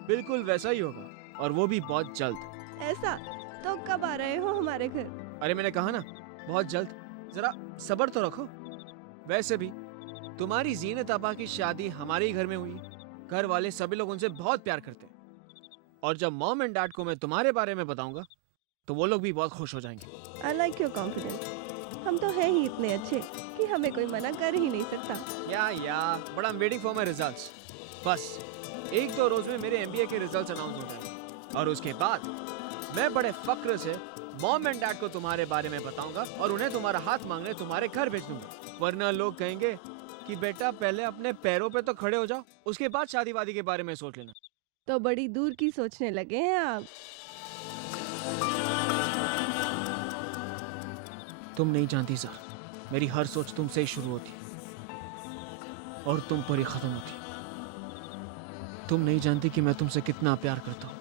बिल्कुल वैसा ही होगा, और वो भी बहुत जल्द। ऐसा तो कब आ रहे हो हमारे घर? अरे मैंने कहा ना, बहुत जल्द, जरा सब्र तो रखो। वैसे भी तुम्हारी जीनत आपा की शादी हमारे ही घर में हुई, घर वाले सभी लोग उनसे बहुत प्यार करते हैं, और जब मॉम एंड डैड को मैं तुम्हारे बारे में बताऊंगा तो वो लोग भी बहुत खुश हो जाएंगे। I like your confidence. हम तो हैं ही इतने अच्छे कि हमें कोई मना कर ही नहीं सकता। या but I am waiting for my results. बस 1-2 रोज में मेरे एमबीए के रिजल्ट्स अनाउंस हो जाएंगे, और उसके बाद मैं बड़े फक्र से मॉम एंड डैड को तुम्हारे बारे में बताऊंगा और उन्हें तुम्हारा हाथ मांगने तुम्हारे घर भेज दूंगा। वरना लोग कहेंगे कि बेटा पहले अपने पैरों पे तो खड़े हो जाओ, उसके बाद शादी वादी के बारे में सोच लेना। तो बड़ी दूर की सोचने लगे हैं आप। तुम नहीं जानती सर, मेरी हर सोच तुमसे ही शुरू होती है और तुम पर ही खत्म होती है। तुम नहीं जानती कि मैं तुमसे कितना प्यार करता हूँ।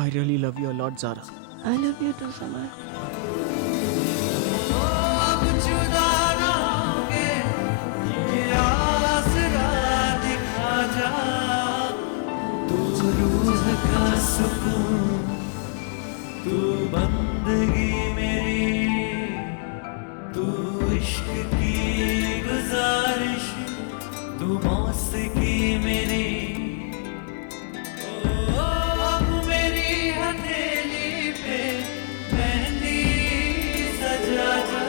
I really love you a lot Zara. I love you too Samar. तू बंदगी मेरी, तू इश्क की गुजारिश, तू मौसीकी मेरी। ओ अब मेरी हथेली पे मेहंदी सजा जा।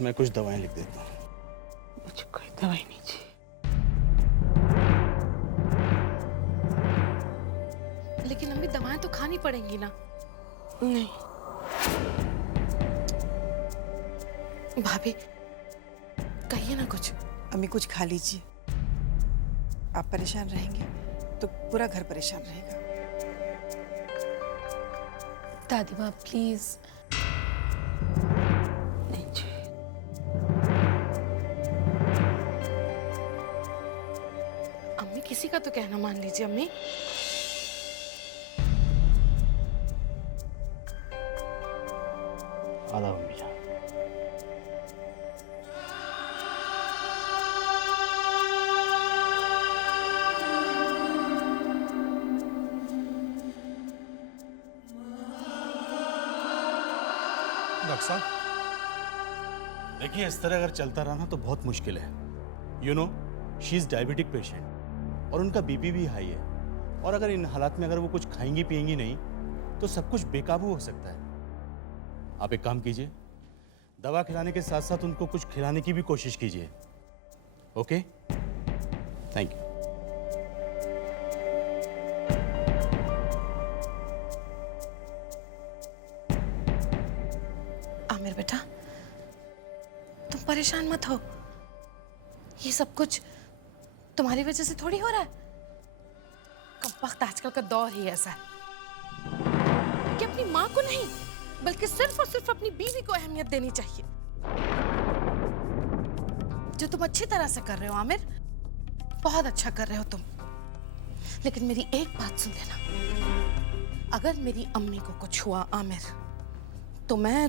मैं कुछ दवाएं लिख देता हूँ। मुझे कोई दवाई नहीं चाहिए। लेकिन अम्मी दवाएं तो खानी पड़ेंगी ना। नहीं, भाभी कहिए ना कुछ। अम्मी कुछ खा लीजिए। आप परेशान रहेंगे तो पूरा घर परेशान रहेगा। दादी माँ प्लीज। नहीं चाहिए। अम्मी किसी का तो कहना मान लीजिए अम्मी। आधा अम्मी जान। डॉक्टर साहब देखिए, इस तरह अगर चलता रहा ना तो बहुत मुश्किल है। You know she is diabetic patient और उनका बीपी भी हाई है, और अगर इन हालात में अगर वो कुछ खाएंगी पिएंगी नहीं तो सब कुछ बेकाबू हो सकता है। आप एक काम कीजिए, दवा खिलाने के साथ साथ उनको कुछ खिलाने की भी कोशिश कीजिए। Okay, thank you. आमिर बेटा तुम परेशान मत हो, ये सब कुछ तुम्हारी वजह से थोड़ी हो रहा है। कम वक्त आजकल का दौर ही ऐसा है कि अपनी माँ को नहीं बल्कि सिर्फ और सिर्फ अपनी बीवी को अहमियत देनी चाहिए। जो तुम अच्छी तरह से कर रहे हो आमिर, बहुत अच्छा कर रहे हो तुम। लेकिन मेरी एक बात सुन लेना, अगर मेरी अम्मी को कुछ हुआ आमिर तो मैं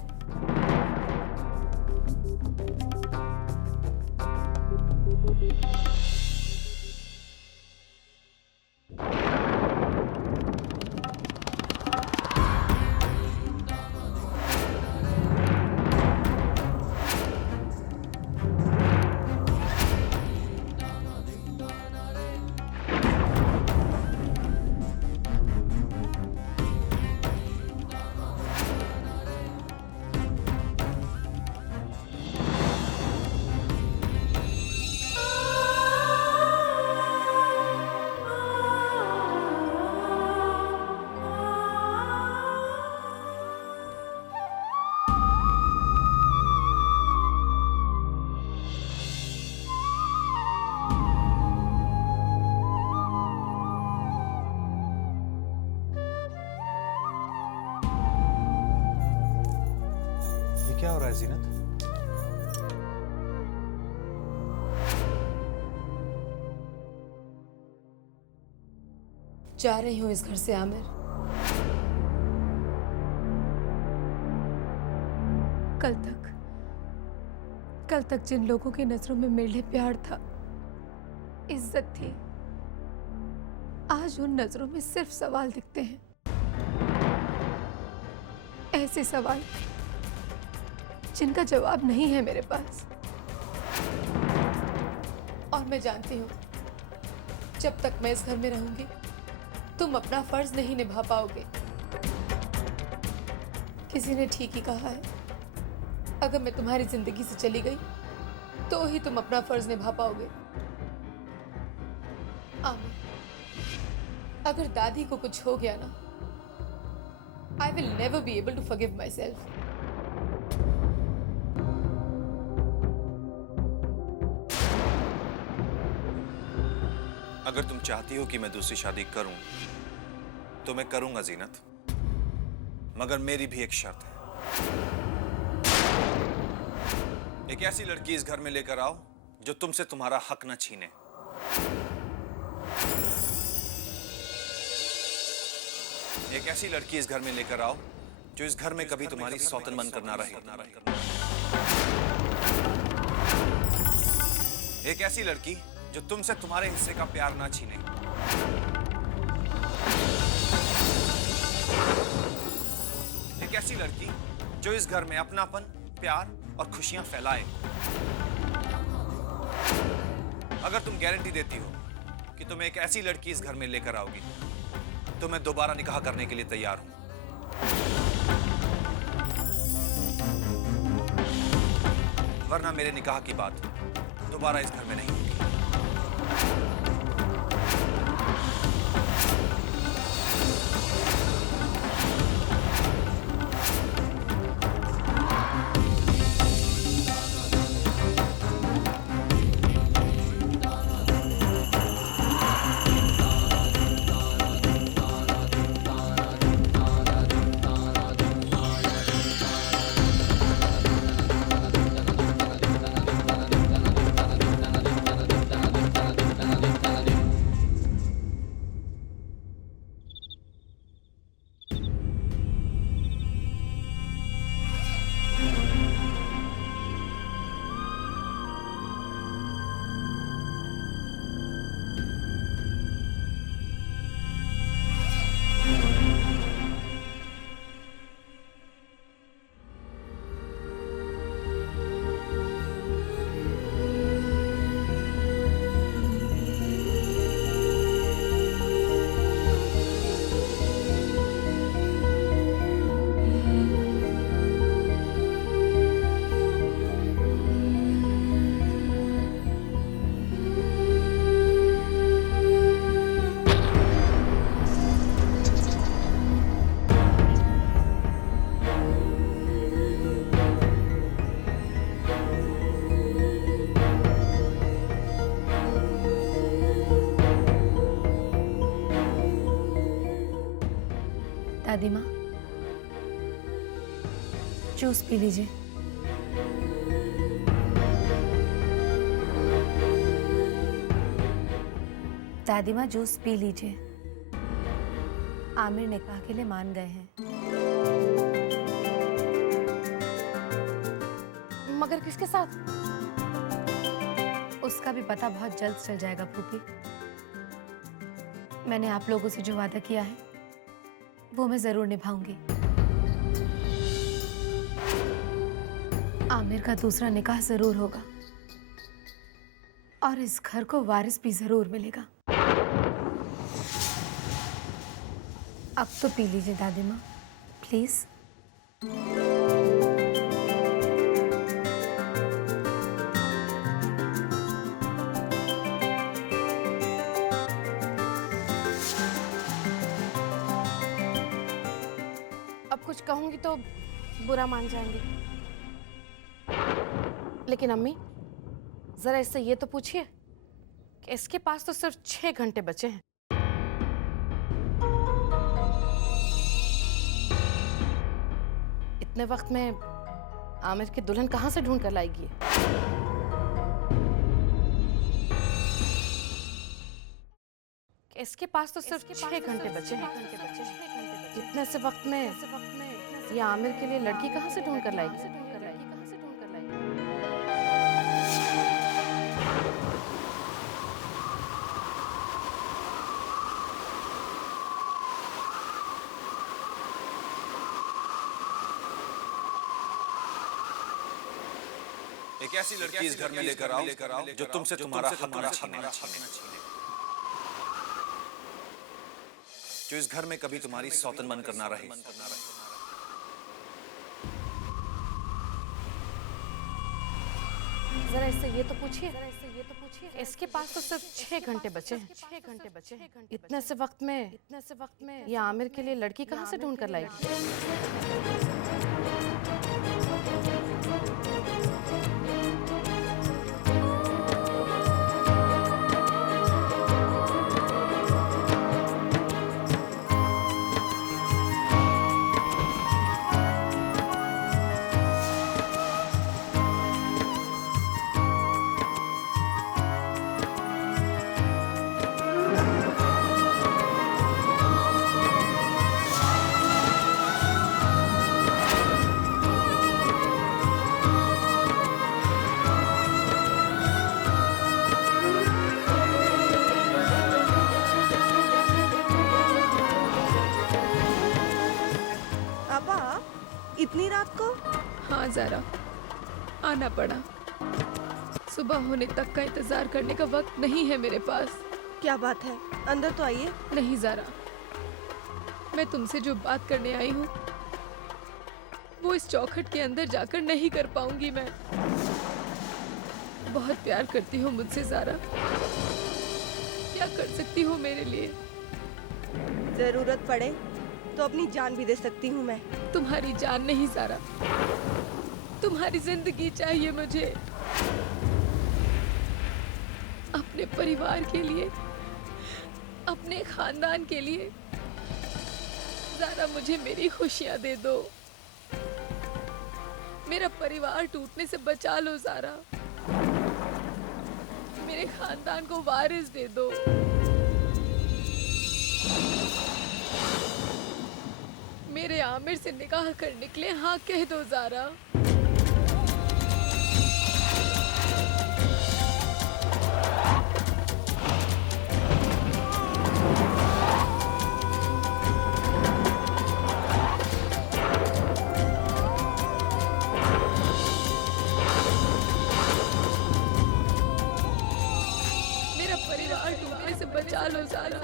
है जीनत? जा रही हूँ इस घर से आमिर। कल तक जिन लोगों की नजरों में मेरे लिए प्यार था, इज्जत थी, आज उन नजरों में सिर्फ सवाल दिखते हैं। ऐसे सवाल जिनका जवाब नहीं है मेरे पास। और मैं जानती हूँ जब तक मैं इस घर में रहूंगी तुम अपना फर्ज नहीं निभा पाओगे। किसी ने ठीक ही कहा है, अगर मैं तुम्हारी जिंदगी से चली गई तो ही तुम अपना फर्ज निभा पाओगे। आमिर, अगर दादी को कुछ हो गया ना, I will never be able to forgive myself. अगर तुम चाहती हो कि मैं दूसरी शादी करूं तो मैं करूंगा जीनत, मगर मेरी भी एक शर्त है। एक ऐसी लड़की इस घर में लेकर आओ जो तुमसे तुम्हारा हक न छीने। एक ऐसी लड़की इस घर में लेकर आओ जो इस घर में कभी तुम्हारी सौतन बनकर ना रहे। एक ऐसी लड़की जो तुमसे तुम्हारे हिस्से का प्यार ना छीने। एक ऐसी लड़की जो इस घर में अपनापन, प्यार और खुशियां फैलाए। अगर तुम गारंटी देती हो कि तुम एक ऐसी लड़की इस घर में लेकर आओगी तो मैं दोबारा निकाह करने के लिए तैयार हूं। वरना मेरे निकाह की बात दोबारा इस घर में नहीं होगी। दादी माँ, जूस पी लीजिए। दादी माँ, जूस पी लीजिए। आमिर निकाह के लिए मान गए हैं। मगर किसके साथ? उसका भी पता बहुत जल्द चल जाएगा फूफी। मैंने आप लोगों से जो वादा किया है वो मैं जरूर निभाऊंगी। आमिर का दूसरा निकाह जरूर होगा और इस घर को वारिस भी जरूर मिलेगा। अब तो पी लीजिए दादी माँ, प्लीज। कुछ कहूंगी तो बुरा मान जाएंगे। लेकिन अम्मी, जरा इससे ये तो पूछिए कि इसके पास तो सिर्फ 6 घंटे बचे हैं। इतने वक्त में आमिर की दुल्हन कहाँ से ढूंढ कर लाएगी? इसके पास तो सिर्फ 6 घंटे बचे हैं। इतने से वक्त में ये आमिर के लिए लड़की कहाँ से ढूंढ कर लाएगी? एक ऐसी लड़की इस घर में लेकर आओ जो तुमसे तुम्हारा हक न छीने, जो इस घर में कभी तुम्हारी सौतन बनकर ना रहे। जरा इससे ये तो पूछिए, इसके पास तो सिर्फ 6 घंटे बचे हैं। इतने से वक्त में ये आमिर के लिए लड़की कहाँ से ढूंढ कर लाएगी? इतनी रात को? हाँ ज़ारा, आना पड़ा। सुबह होने तक का इंतजार करने का वक्त नहीं है मेरे पास। क्या बात है, अंदर तो आइए। नहीं ज़ारा, मैं तुमसे जो बात करने आई हूँ वो इस चौखट के अंदर जाकर नहीं कर पाऊंगी। मैं बहुत प्यार करती हो मुझसे ज़ारा, क्या कर सकती हो मेरे लिए? जरूरत पड़े तो अपनी जान भी दे सकती हूँ मैं। तुम्हारी जान नहीं ज़ारा, तुम्हारी जिंदगी चाहिए मुझे। अपने परिवार के लिए, अपने खानदान के लिए। ज़ारा मुझे मेरी खुशियाँ दे दो, मेरा परिवार टूटने से बचा लो ज़ारा, मेरे खानदान को वारिस दे दो। मेरे आमिर से निकाह करने के लिए हाँ कह दो ज़ारा। मेरा परिवार टूटने से बचा लो ज़ारा।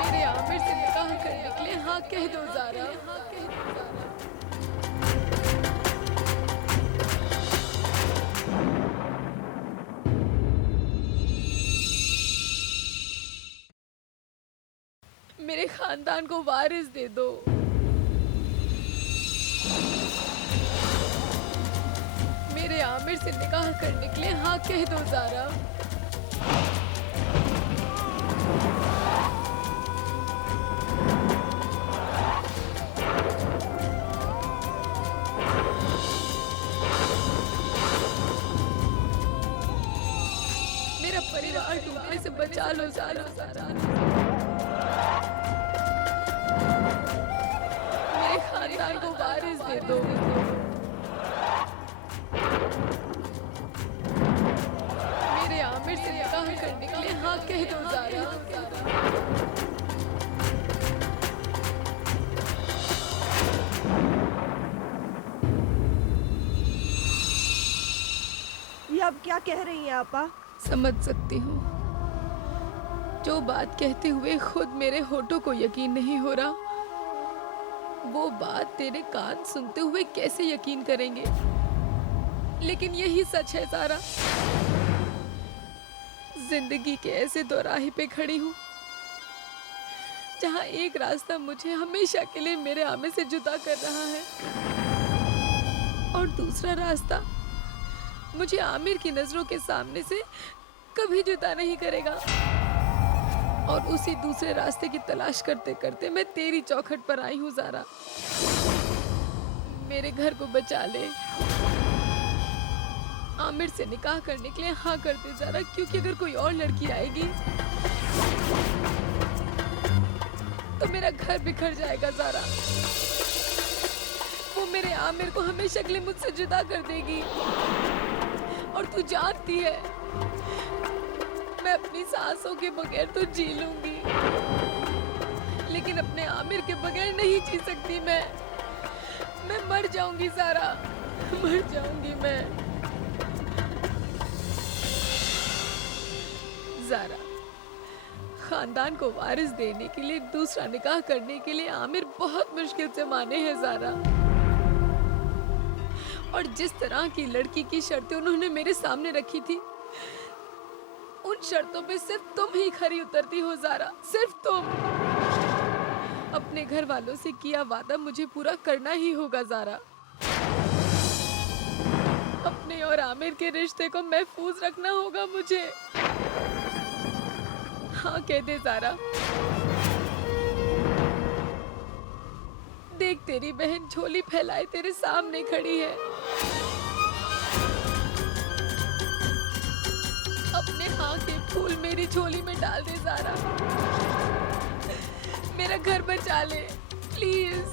मेरे आमिर से निकाह करने के लिए हाँ कह दो ज़ारा। मेरे खानदान को वारिस दे दो। मेरे आमिर से निकाह करने के लिए हाँ कह दो ज़ारा। मेरा परिवार टूटने से बचा लो ज़ारा। मेरे खानदान को वारिस दे दो। मेरे आमिर से निकाह करने के लिए हाँ कह दो ज़ारा। ये अब क्या कह रही हैं आपा? समझ सकती हूँ, जो बात कहते हुए खुद मेरे होठों को यकीन नहीं हो रहा, वो बात तेरे कान सुनते हुए कैसे यकीन करेंगे। लेकिन यही सच है ज़ारा। जिंदगी के ऐसे दोराहे पे खड़ी हूँ जहाँ एक रास्ता मुझे हमेशा के लिए मेरे आमिर से जुदा कर रहा है और दूसरा रास्ता मुझे आमिर की नजरों के सामने से कभी जुदा नहीं करेगा। और उसी दूसरे रास्ते की तलाश करते करते मैं तेरी चौखट पर आई हूँ ज़ारा। मेरे घर को बचा ले। आमिर से निकाह करने के लिए हाँ कर दे ज़ारा, क्योंकि अगर कोई और लड़की आएगी तो मेरा घर बिखर जाएगा ज़ारा। वो मेरे आमिर को हमेशा के लिए मुझसे जुदा कर देगी। और तू जानती है मैं अपनी सांसों के बगैर तो जी लूंगी, लेकिन अपने आमिर के बगैर नहीं जी सकती। मैं मर जाऊंगी ज़ारा, मर जाऊंगी मैं। ज़ारा, खानदान को वारिस देने के लिए दूसरा निकाह करने के लिए आमिर बहुत मुश्किल से माने हैं ज़ारा। और जिस तरह की लड़की की शर्तें उन्होंने मेरे सामने रखी थी, उन शर्तों पे सिर्फ तुम ही खरी उतरती हो ज़ारा, सिर्फ तुम। अपने घर वालों से किया वादा मुझे पूरा करना ही होगा ज़ारा। अपने और आमिर के रिश्ते को महफूज रखना होगा मुझे। हाँ कह दे ज़ारा। देख तेरी बहन झोली फैलाए तेरे सामने खड़ी है। अपने हाँ के फूल मेरी झोली में डाल दे ज़ारा। मेरा घर बचा ले प्लीज।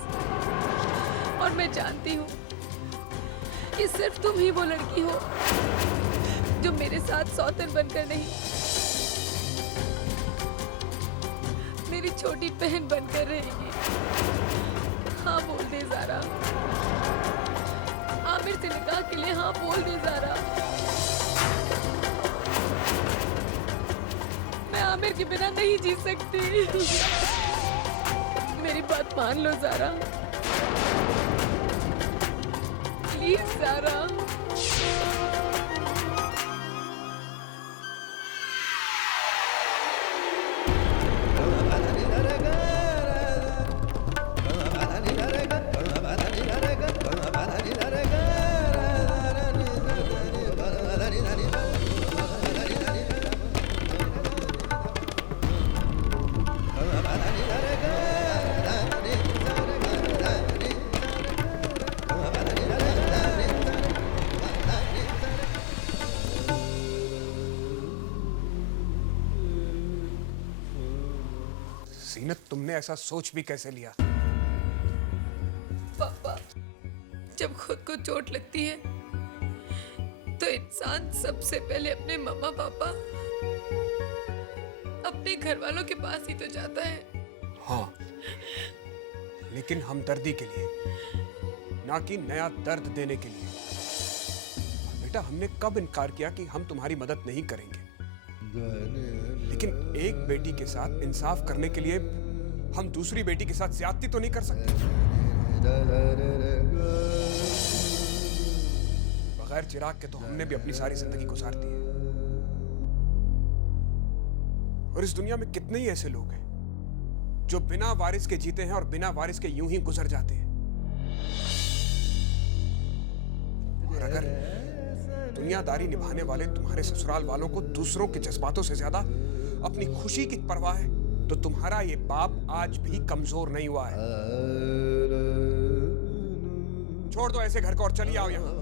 और मैं जानती हूँ कि सिर्फ तुम ही वो लड़की हो जो मेरे साथ सौतन बनकर नहीं, मेरी छोटी बहन बनकर रहेगी। हाँ बोल दे ज़ारा, आमिर से निकाह के लिए हाँ बोल दे ज़ारा। मैं आमिर के बिना नहीं जी सकती। मेरी बात मान लो ज़ारा, प्लीज ज़ारा। जीनत, तुमने ऐसा सोच भी कैसे लिया? पापा, जब खुद को चोट लगती है तो इंसान सबसे पहले अपने मम्मा पापा, अपने घर वालों के पास ही तो जाता है। हाँ, लेकिन हमदर्दी के लिए, ना कि नया दर्द देने के लिए। बेटा, हमने कब इनकार किया कि हम तुम्हारी मदद नहीं करेंगे? लेकिन एक बेटी के साथ इंसाफ करने के लिए हम दूसरी बेटी के साथ ज्यादती तो नहीं कर सकते। बगैर चिराग के तो हमने भी अपनी सारी जिंदगी गुजार दी है। और इस दुनिया में कितने ही ऐसे लोग हैं जो बिना वारिस के जीते हैं और बिना वारिस के यूं ही गुजर जाते हैं। और अगर दुनियादारी निभाने वाले तुम्हारे ससुराल वालों को दूसरों के जज्बातों से ज्यादा अपनी खुशी की परवाह है, तो तुम्हारा ये बाप आज भी कमजोर नहीं हुआ है। छोड़ दो ऐसे घर को और चलिए आओ यहाँ।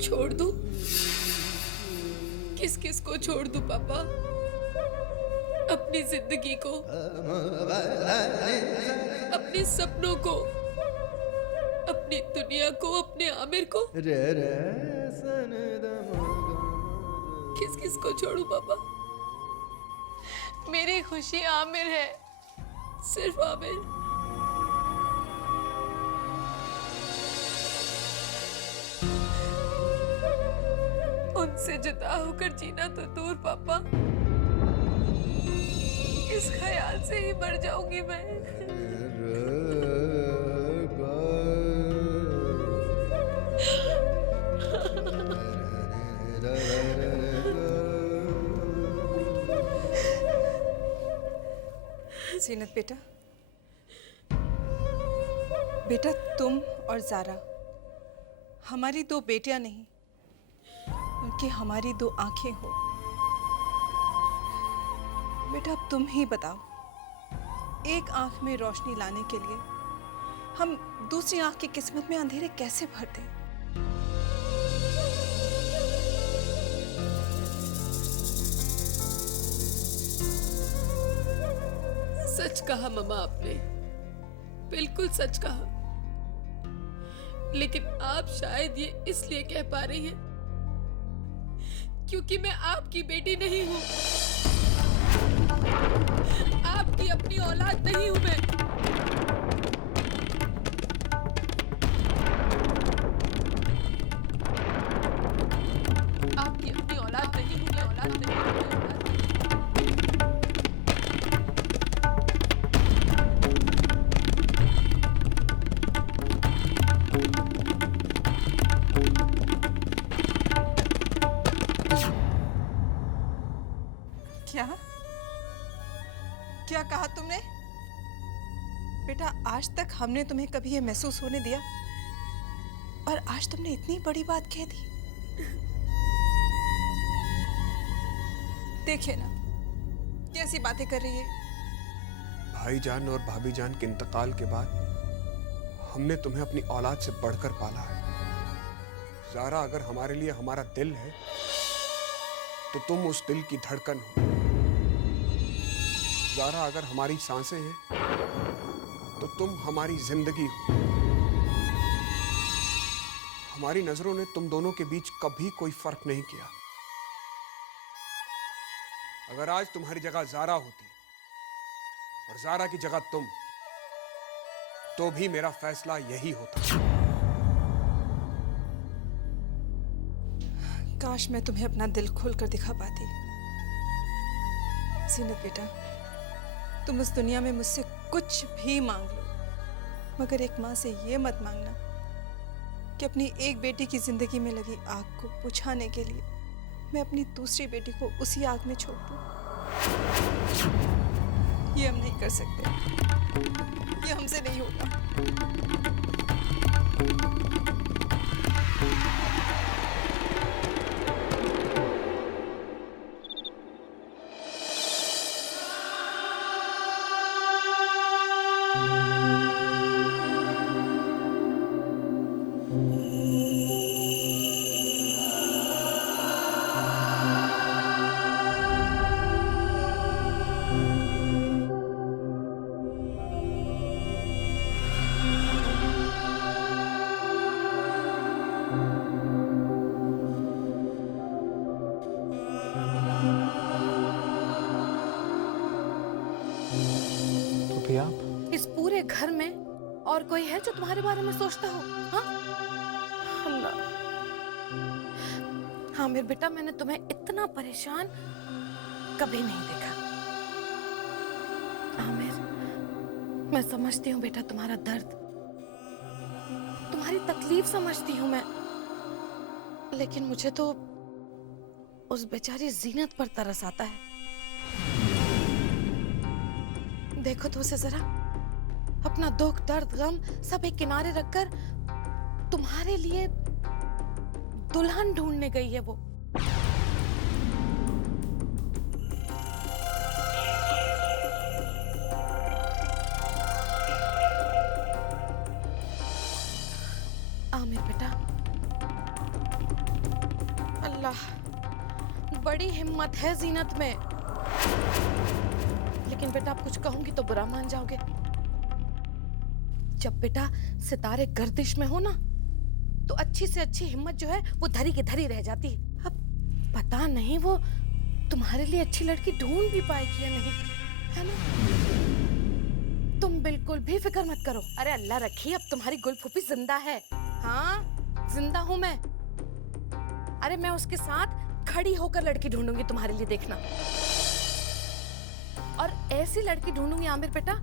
छोड़ दूं? किस किस को छोड़ दूं पापा? अपनी जिंदगी को, अपने सपनों को, अपनी दुनिया को, अपने आमिर को, किस किस को छोड़ूं पापा? मेरी खुशी आमिर है, सिर्फ आमिर। उनसे जुदा होकर जीना तो दूर पापा, इस ख्याल से ही मर जाऊंगी मैं। जीनत बेटा, बेटा तुम और ज़ारा हमारी दो बेटियां नहीं बल्कि हमारी दो आंखें हो। बेटा अब तुम ही बताओ, एक आंख में रोशनी लाने के लिए हम दूसरी आंख की किस्मत में अंधेरे कैसे भर दें? सच कहा मम्मा आपने, बिल्कुल सच कहा। लेकिन आप शायद ये इसलिए कह पा रही हैं क्योंकि मैं आपकी बेटी नहीं हूं, आपकी अपनी औलाद नहीं हूं मैं। आपकी अपनी औलाद नहीं हूं मैं, औलाद नहीं हूं मैं। क्या क्या कहा तुमने? बेटा आज तक हमने तुम्हें कभी ये महसूस होने दिया और आज तुमने इतनी बड़ी बात कह दी। देखिए ना कैसी बातें कर रही है। भाईजान और भाभी जान के इंतकाल के बाद हमने तुम्हें अपनी औलाद से बढ़कर पाला है। ज़ारा अगर हमारे लिए हमारा दिल है तो तुम उस दिल की धड़कन हो। ज़ारा अगर हमारी सांसें हैं तो तुम हमारी जिंदगी हो। हमारी नजरों ने तुम दोनों के बीच कभी कोई फर्क नहीं किया। अगर आज तुम्हारी जगह ज़ारा होती और ज़ारा की जगह तुम, तो भी मेरा फैसला यही होता। काश मैं तुम्हें अपना दिल खोलकर दिखा पाती। जीनत बेटा, तुम इस दुनिया में मुझसे कुछ भी मांग लो, मगर एक माँ से ये मत मांगना कि अपनी एक बेटी की जिंदगी में लगी आग को बुझाने के लिए मैं अपनी दूसरी बेटी को उसी आग में छोड़ दूं। ये हम नहीं कर सकते, ये हमसे नहीं होगा। इस पूरे घर में और कोई है जो तुम्हारे बारे में सोचता हो? हाँ अल्लाह, हाँ मेरे बेटा, मैंने तुम्हें इतना परेशान कभी नहीं देखा। आमिर, मैं समझती हूँ बेटा तुम्हारा दर्द, तुम्हारी तकलीफ समझती हूँ मैं, लेकिन मुझे तो उस बेचारी जीनत पर तरस आता है। देखो तो उसे जरा, अपना दुख दर्द गम सब एक किनारे रखकर तुम्हारे लिए दुल्हन ढूंढने गई है वो। आमिर बेटा, अल्लाह, बड़ी हिम्मत है जीनत में, लेकिन बेटा आप कुछ कहूंगी तो बुरा मान जाओगे। जब बेटा सितारे गर्दिश में हो ना, तो अच्छी से अच्छी हिम्मत जो है वो धरी की धरी रह जाती है। अब पता नहीं वो तुम्हारे लिए अच्छी लड़की ढूंढ भी पाएगी या नहीं, है ना? तुम बिल्कुल भी फिक्र मत करो। अरे अल्लाह रखी, अब तुम्हारी गुल फूफी जिंदा है। हाँ जिंदा हूं मैं। अरे मैं उसके साथ खड़ी होकर लड़की ढूंढूंगी तुम्हारे लिए, देखना। और ऐसी लड़की ढूंढूंगी आमिर बेटा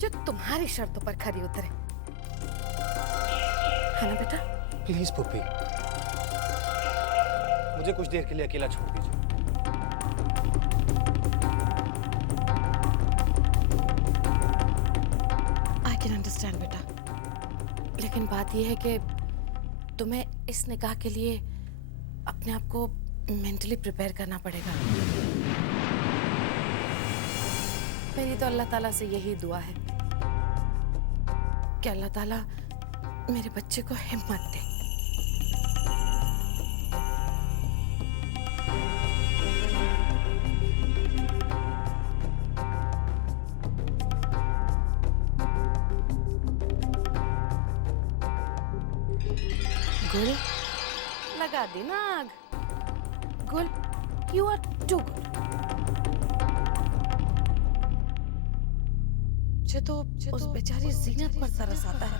जो तुम्हारी शर्तों पर खरी उतरे, है ना बेटा? प्लीज पुप्पी, मुझे कुछ देर के लिए अकेला छोड़ दीजिए। अंडरस्टैंड बेटा, लेकिन बात यह है कि तुम्हें इस निकाह के लिए अपने आप को मेंटली प्रिपेयर करना पड़ेगा। मेरी तो अल्लाह ताला से यही दुआ है कि अल्लाह ताला मेरे बच्चे को हिम्मत दे। गुल, लगा दी ना आग। गुल, यू आर टू गुड। मुझे तो उस बेचारी जीनत पर तरस आता है।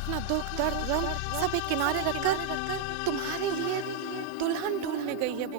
अपना दुख दर्द गम सब एक किनारे रखकर तुम्हारे लिए दुल्हन ढूंढने गई है वो।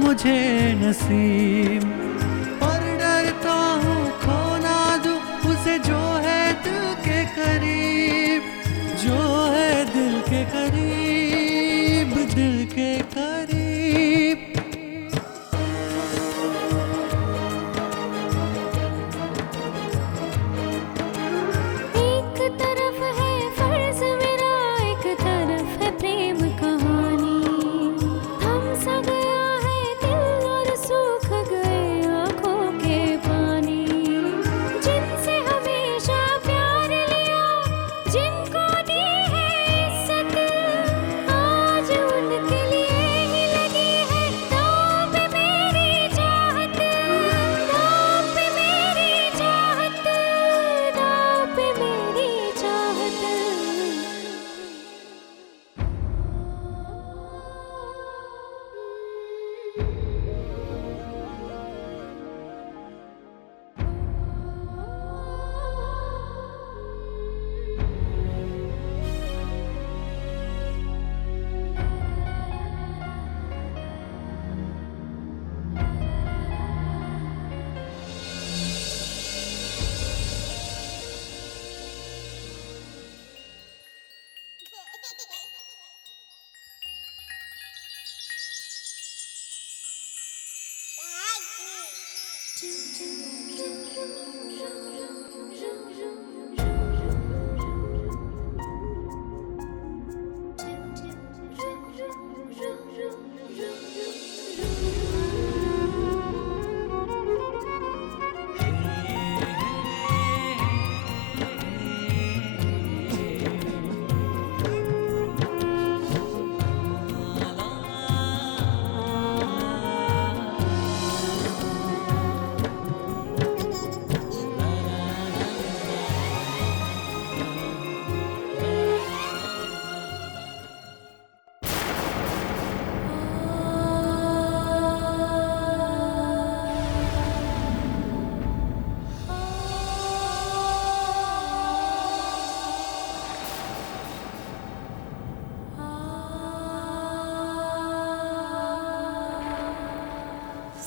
मुझे नसीब पर डरता हूँ खोना दूँ उसे जो है दिल के करीब, जो है दिल के करीब, दिल के करीब। एक तरफ है फर्ज मेरा, एक तरफ है प्रेम कहानी। हम सा गया सूख गए आँखों के पानी। जिनसे हमेशा प्यार लिया, जिनको दी है इज्जत, आज उनके लिए ही लगी है दांव पे मेरी चाहत, दांव पे मेरी चाहत, दांव पे मेरी चाहत।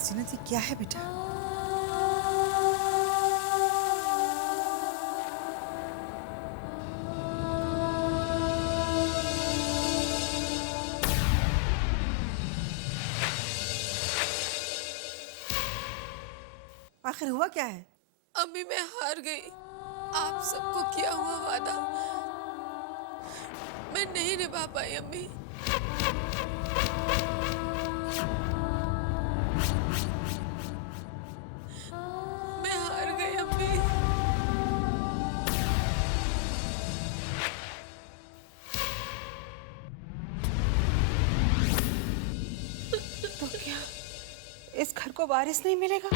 जीनत, ये क्या है बेटा? आखिर हुआ क्या है? अम्मी मैं हार गई। आप सबको किया हुआ वादा मैं नहीं निभा पाई अम्मी। मैं हार गई अम्मी। को वारिस नहीं मिलेगा?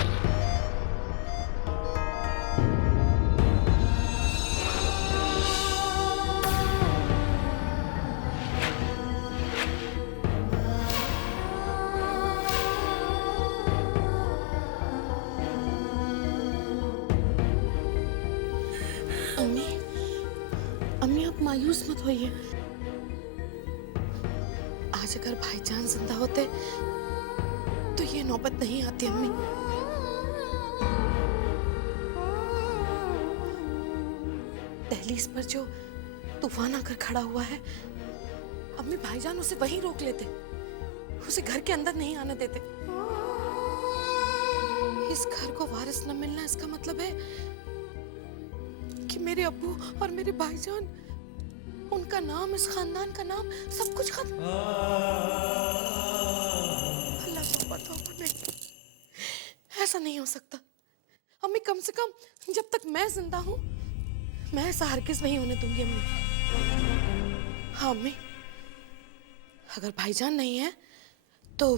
अम्मी, अम्मी आप मायूस मत होइए। आज अगर भाईजान जिंदा होते तो ये नौबत नहीं आती अम्मी। दहलीज पर जो तूफान आकर खड़ा हुआ है, अम्मी भाईजान उसे वहीं रोक लेते, उसे घर के अंदर नहीं आने देते। इस घर को वारिस न मिलना इसका मतलब है कि मेरे अब्बू और मेरे भाईजान, उनका नाम, इस खानदान का नाम, सब कुछ खत्म। अल्लाह तौबा तौबा, नहीं, ऐसा नहीं हो सकता। अम्मी कम से कम जब तक मैं जिंदा हूं, मैं ऐसा हरगिज नहीं होने दूंगी अम्मी। हाँ अम्मी, अगर भाईजान नहीं है तो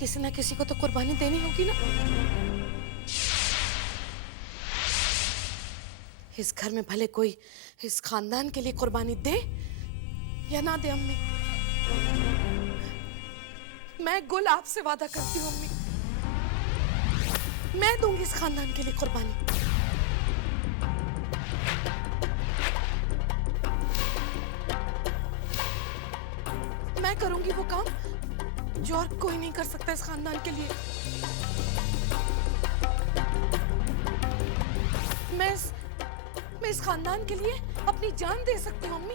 किसी ना किसी को तो कुर्बानी देनी होगी ना। इस घर में भले कोई इस खानदान के लिए कुर्बानी दे या ना दे अम्मी, मैं गुल आपसे वादा करती हूँ अम्मी, मैं दूंगी इस खानदान के लिए कुर्बानी। मैं करूंगी वो काम जो और कोई नहीं कर सकता इस खानदान के लिए। मैं इस खानदान के लिए अपनी जान दे सकती हूँ अम्मी,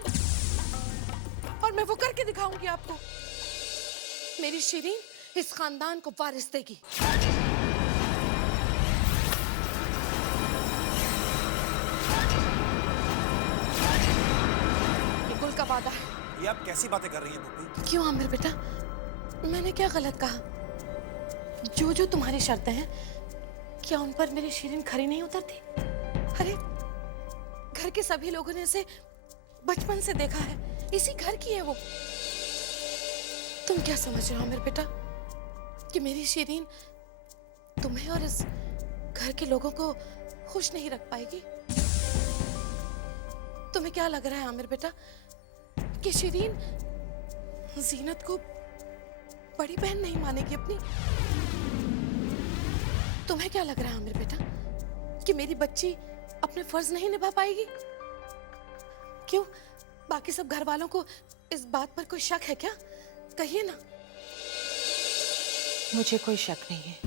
और मैं वो करके दिखाऊंगी आपको। मेरी शिरीन इस खानदान को वारिस देगी। ये गुल का वादा है। ये आप कैसी बातें कर रही हैं पुप्पी? क्यों आमिर बेटा, मैंने क्या गलत कहा? जो जो तुम्हारी शर्तें हैं, क्या उन पर मेरी शिरीन खरी नहीं उतरती? अरे घर के सभी लोगों ने इसे बचपन से देखा है, इसी घर की है वो। तुम क्या समझ रहे हो आमिर बेटा कि मेरी शिरीन तुम्हें और इस घर के लोगों को खुश नहीं रख पाएगी? तुम्हें क्या लग रहा है आमिर बेटा कि शिरीन जीनत को बड़ी बहन नहीं मानेगी अपनी? तुम्हें क्या लग रहा है आमिर बेटा कि मेरी बच्ची अपने फर्ज नहीं निभा पाएगी? क्यों, बाकी सब घर वालों को इस बात पर कोई शक है क्या? कहिए ना। मुझे कोई शक नहीं है।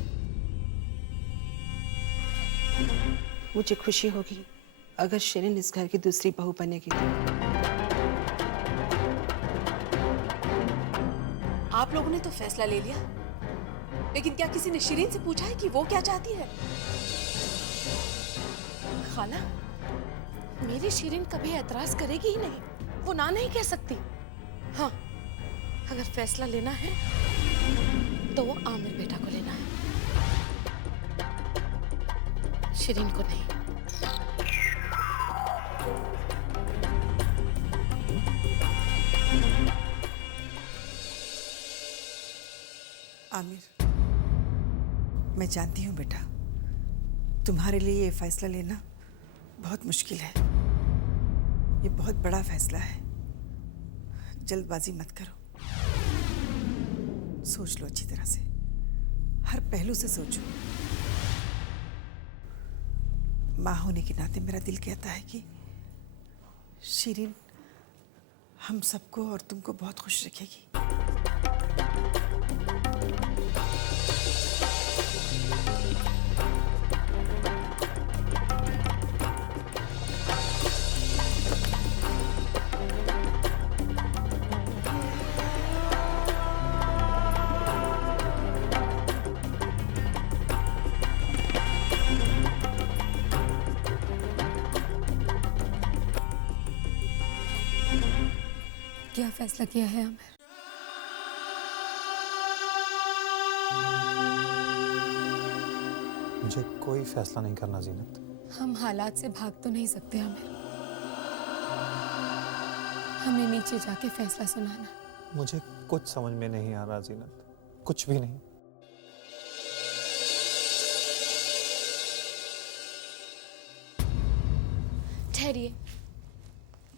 मुझे खुशी होगी अगर शिरीन इस घर की दूसरी बहू बनेगी तो। आप लोगों ने तो फैसला ले लिया, लेकिन क्या किसी ने शिरीन से पूछा है कि वो क्या चाहती है? खाला, मेरी शिरीन कभी एतराज करेगी ही नहीं, वो ना नहीं कह सकती। हाँ, अगर फैसला लेना है तो वो आमिर बेटा को लेना है, शिरीन को नहीं। आमिर, मैं जानती हूँ बेटा, तुम्हारे लिए ये फैसला लेना बहुत मुश्किल है। ये बहुत बड़ा फैसला है। जल्दबाजी मत करो, सोच लो अच्छी तरह से, हर पहलू से सोचो। माँ होने के नाते मेरा दिल कहता है कि शिरीन हम सबको और तुमको बहुत खुश रखेगी। क्या फैसला किया है आमिर? मुझे कोई फैसला नहीं करना जीनत। हम हालात से भाग तो नहीं सकते आमिर, हमें नीचे जाके फैसला सुनाना। मुझे कुछ समझ में नहीं आ रहा जीनत, कुछ भी नहीं। ठहरिए,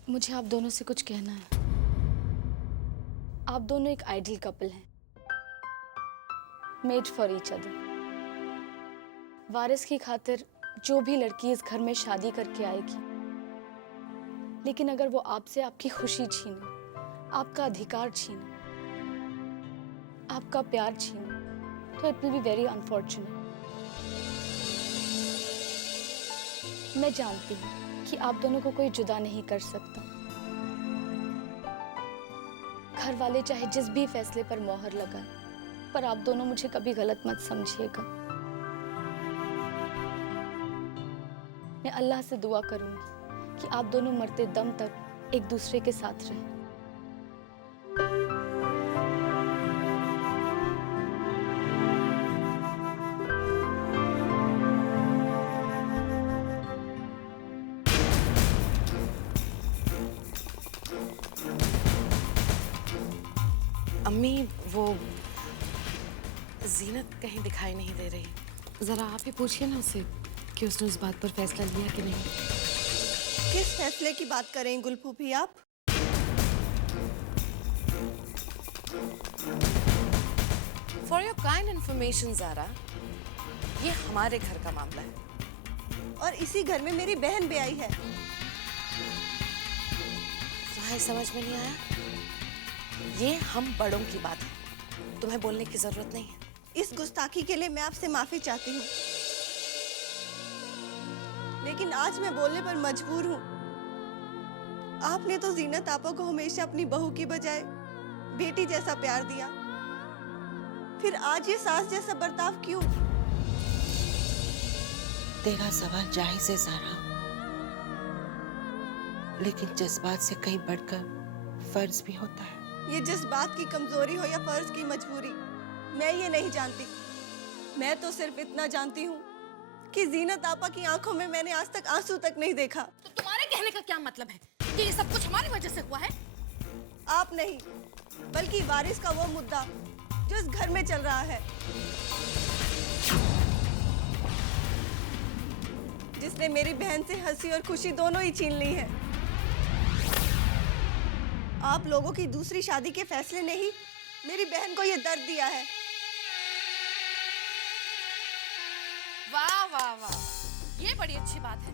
मुझे आप दोनों से कुछ कहना है। आप दोनों एक आइडियल कपल हैं, मेड फॉर ईच अदर। वारिस की खातिर जो भी लड़की इस घर में शादी करके आएगी, लेकिन अगर वो आपसे आपकी खुशी छीने, आपका अधिकार छीने, आपका प्यार छीने, तो it will be very unfortunate. मैं जानती हूँ कि आप दोनों को कोई जुदा नहीं कर सकता। घर वाले चाहे जिस भी फैसले पर मोहर लगाए, पर आप दोनों मुझे कभी गलत मत समझिएगा। मैं अल्लाह से दुआ करूंगी कि आप दोनों मरते दम तक एक दूसरे के साथ रहें। अम्मी, वो जीनत कहीं दिखाई नहीं दे रही। जरा आप ही पूछिए ना उससे कि उसने उस बात पर फैसला लिया कि नहीं। किस फैसले की बात कर रही हैं गुलफूफी आप? For your kind information Zara, ये हमारे घर का मामला है और इसी घर में मेरी बहन भी आई है। तुम्हारी समझ में नहीं आया? ये हम बड़ों की बात है, तुम्हें बोलने की जरूरत नहीं है। इस गुस्ताखी के लिए मैं आपसे माफी चाहती हूँ, लेकिन आज मैं बोलने पर मजबूर हूँ। आपने तो जीनत आपा को हमेशा अपनी बहू की बजाय बेटी जैसा प्यार दिया, फिर आज ये सास जैसा बर्ताव क्यों? तेरा सवाल जायज है ज़ारा, लेकिन जज्बात से कहीं बढ़कर फर्ज भी होता है। ये जज्बात की कमजोरी हो या फर्ज की मजबूरी, मैं ये नहीं जानती। मैं तो सिर्फ इतना जानती हूँ कि जीनत आपा की आंखों में मैंने आज तक आंसू तक नहीं देखा। तो तुम्हारे कहने का क्या मतलब है कि ये सब कुछ हमारी वजह से हुआ है? आप नहीं, बल्कि वारिस का वो मुद्दा जो इस घर में चल रहा है, जिसने मेरी बहन से हंसी और खुशी दोनों ही छीन ली है। आप लोगों की दूसरी शादी के फैसले ने ही मेरी बहन को ये दर्द दिया है। वाह वाह वाह, ये बड़ी अच्छी बात है।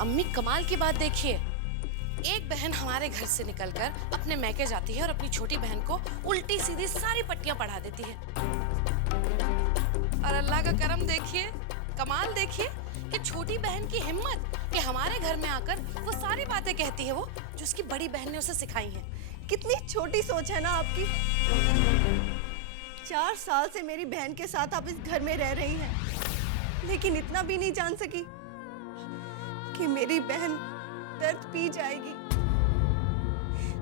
अम्मी, कमाल की बात देखिए, एक बहन हमारे घर से निकलकर अपने मैके जाती है और अपनी छोटी बहन को उल्टी सीधी सारी पट्टियां पढ़ा देती है। और अल्लाह का करम देखिए, कमाल देखिए कि छोटी बहन की हिम्मत कि हमारे घर में आकर वो सारी बातें कहती है वो जो उसकी बड़ी बहन ने उसे सिखाई हैं। कितनी छोटी सोच है ना आपकी। 4 साल से मेरी बहन के साथ आप इस घर में रह रही हैं, लेकिन इतना भी नहीं जान सकी कि मेरी बहन दर्द पी जाएगी,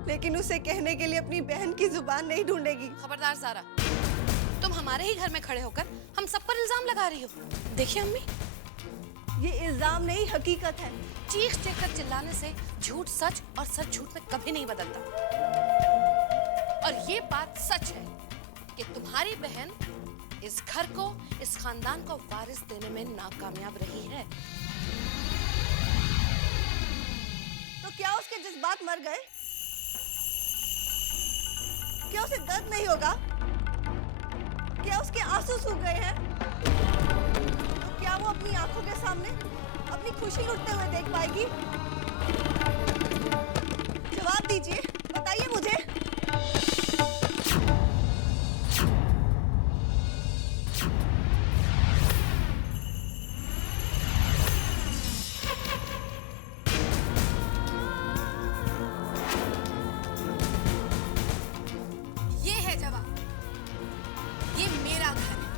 लेकिन उसे कहने के लिए अपनी बहन की जुबान नहीं ढूंढेगी। खबरदार ज़ारा, तुम हमारे ही घर में खड़े होकर हम सब पर इल्जाम लगा रही हो। देखिए अम्मी, ये इल्जाम नहीं, हकीकत है। चीख चीख कर चिल्लाने से झूठ सच और सच झूठ में कभी नहीं बदलता। और ये बात सच है कि तुम्हारी बहन इस घर को, इस खानदान को वारिस देने में नाकामयाब रही है। तो क्या उसके जज्बात मर गए? क्या उसे दर्द नहीं होगा? क्या उसके आंसू सूख गए हैं? तो क्या वो अपनी आंखों के सामने अपनी खुशी लुटते हुए देख पाएगी? जवाब दीजिए, बताइए मुझे। ये है जवाब। ये मेरा घर है,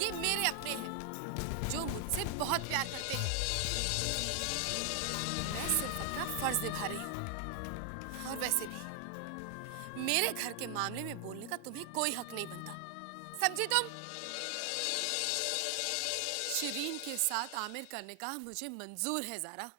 ये मेरे अपने हैं जो मुझसे बहुत प्यार करते हैं। मैं सिर्फ अपना फर्ज निभा रही हूँ। और वैसे भी मेरे घर के मामले में बोलने का तुम्हें कोई हक नहीं बनता, समझी तुम? शिरीन के साथ आमिर का निकाह मुझे मंजूर है ज़ारा।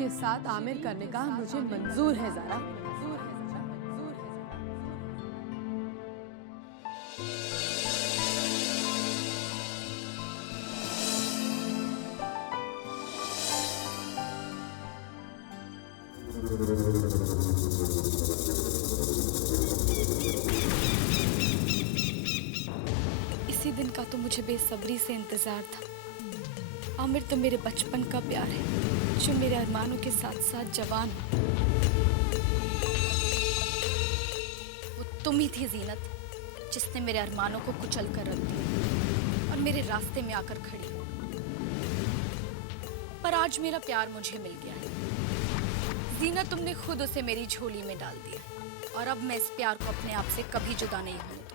के साथ आमिर का निकाह मुझे मंजूर है ज़ारा। इसी दिन का तो मुझे बेसब्री से इंतजार था। आमिर तो मेरे बचपन का प्यार है, जो मेरे अरमानों के साथ साथ जवान हो। वो तुम ही थी जीनत, जिसने मेरे अरमानों को कुचल कर रख दिया और मेरे रास्ते में आकर खड़ी हो। पर आज मेरा प्यार मुझे मिल गया है। जीनत, तुमने खुद उसे मेरी झोली में डाल दिया और अब मैं इस प्यार को अपने आप से कभी जुदा नहीं होने दूंगी।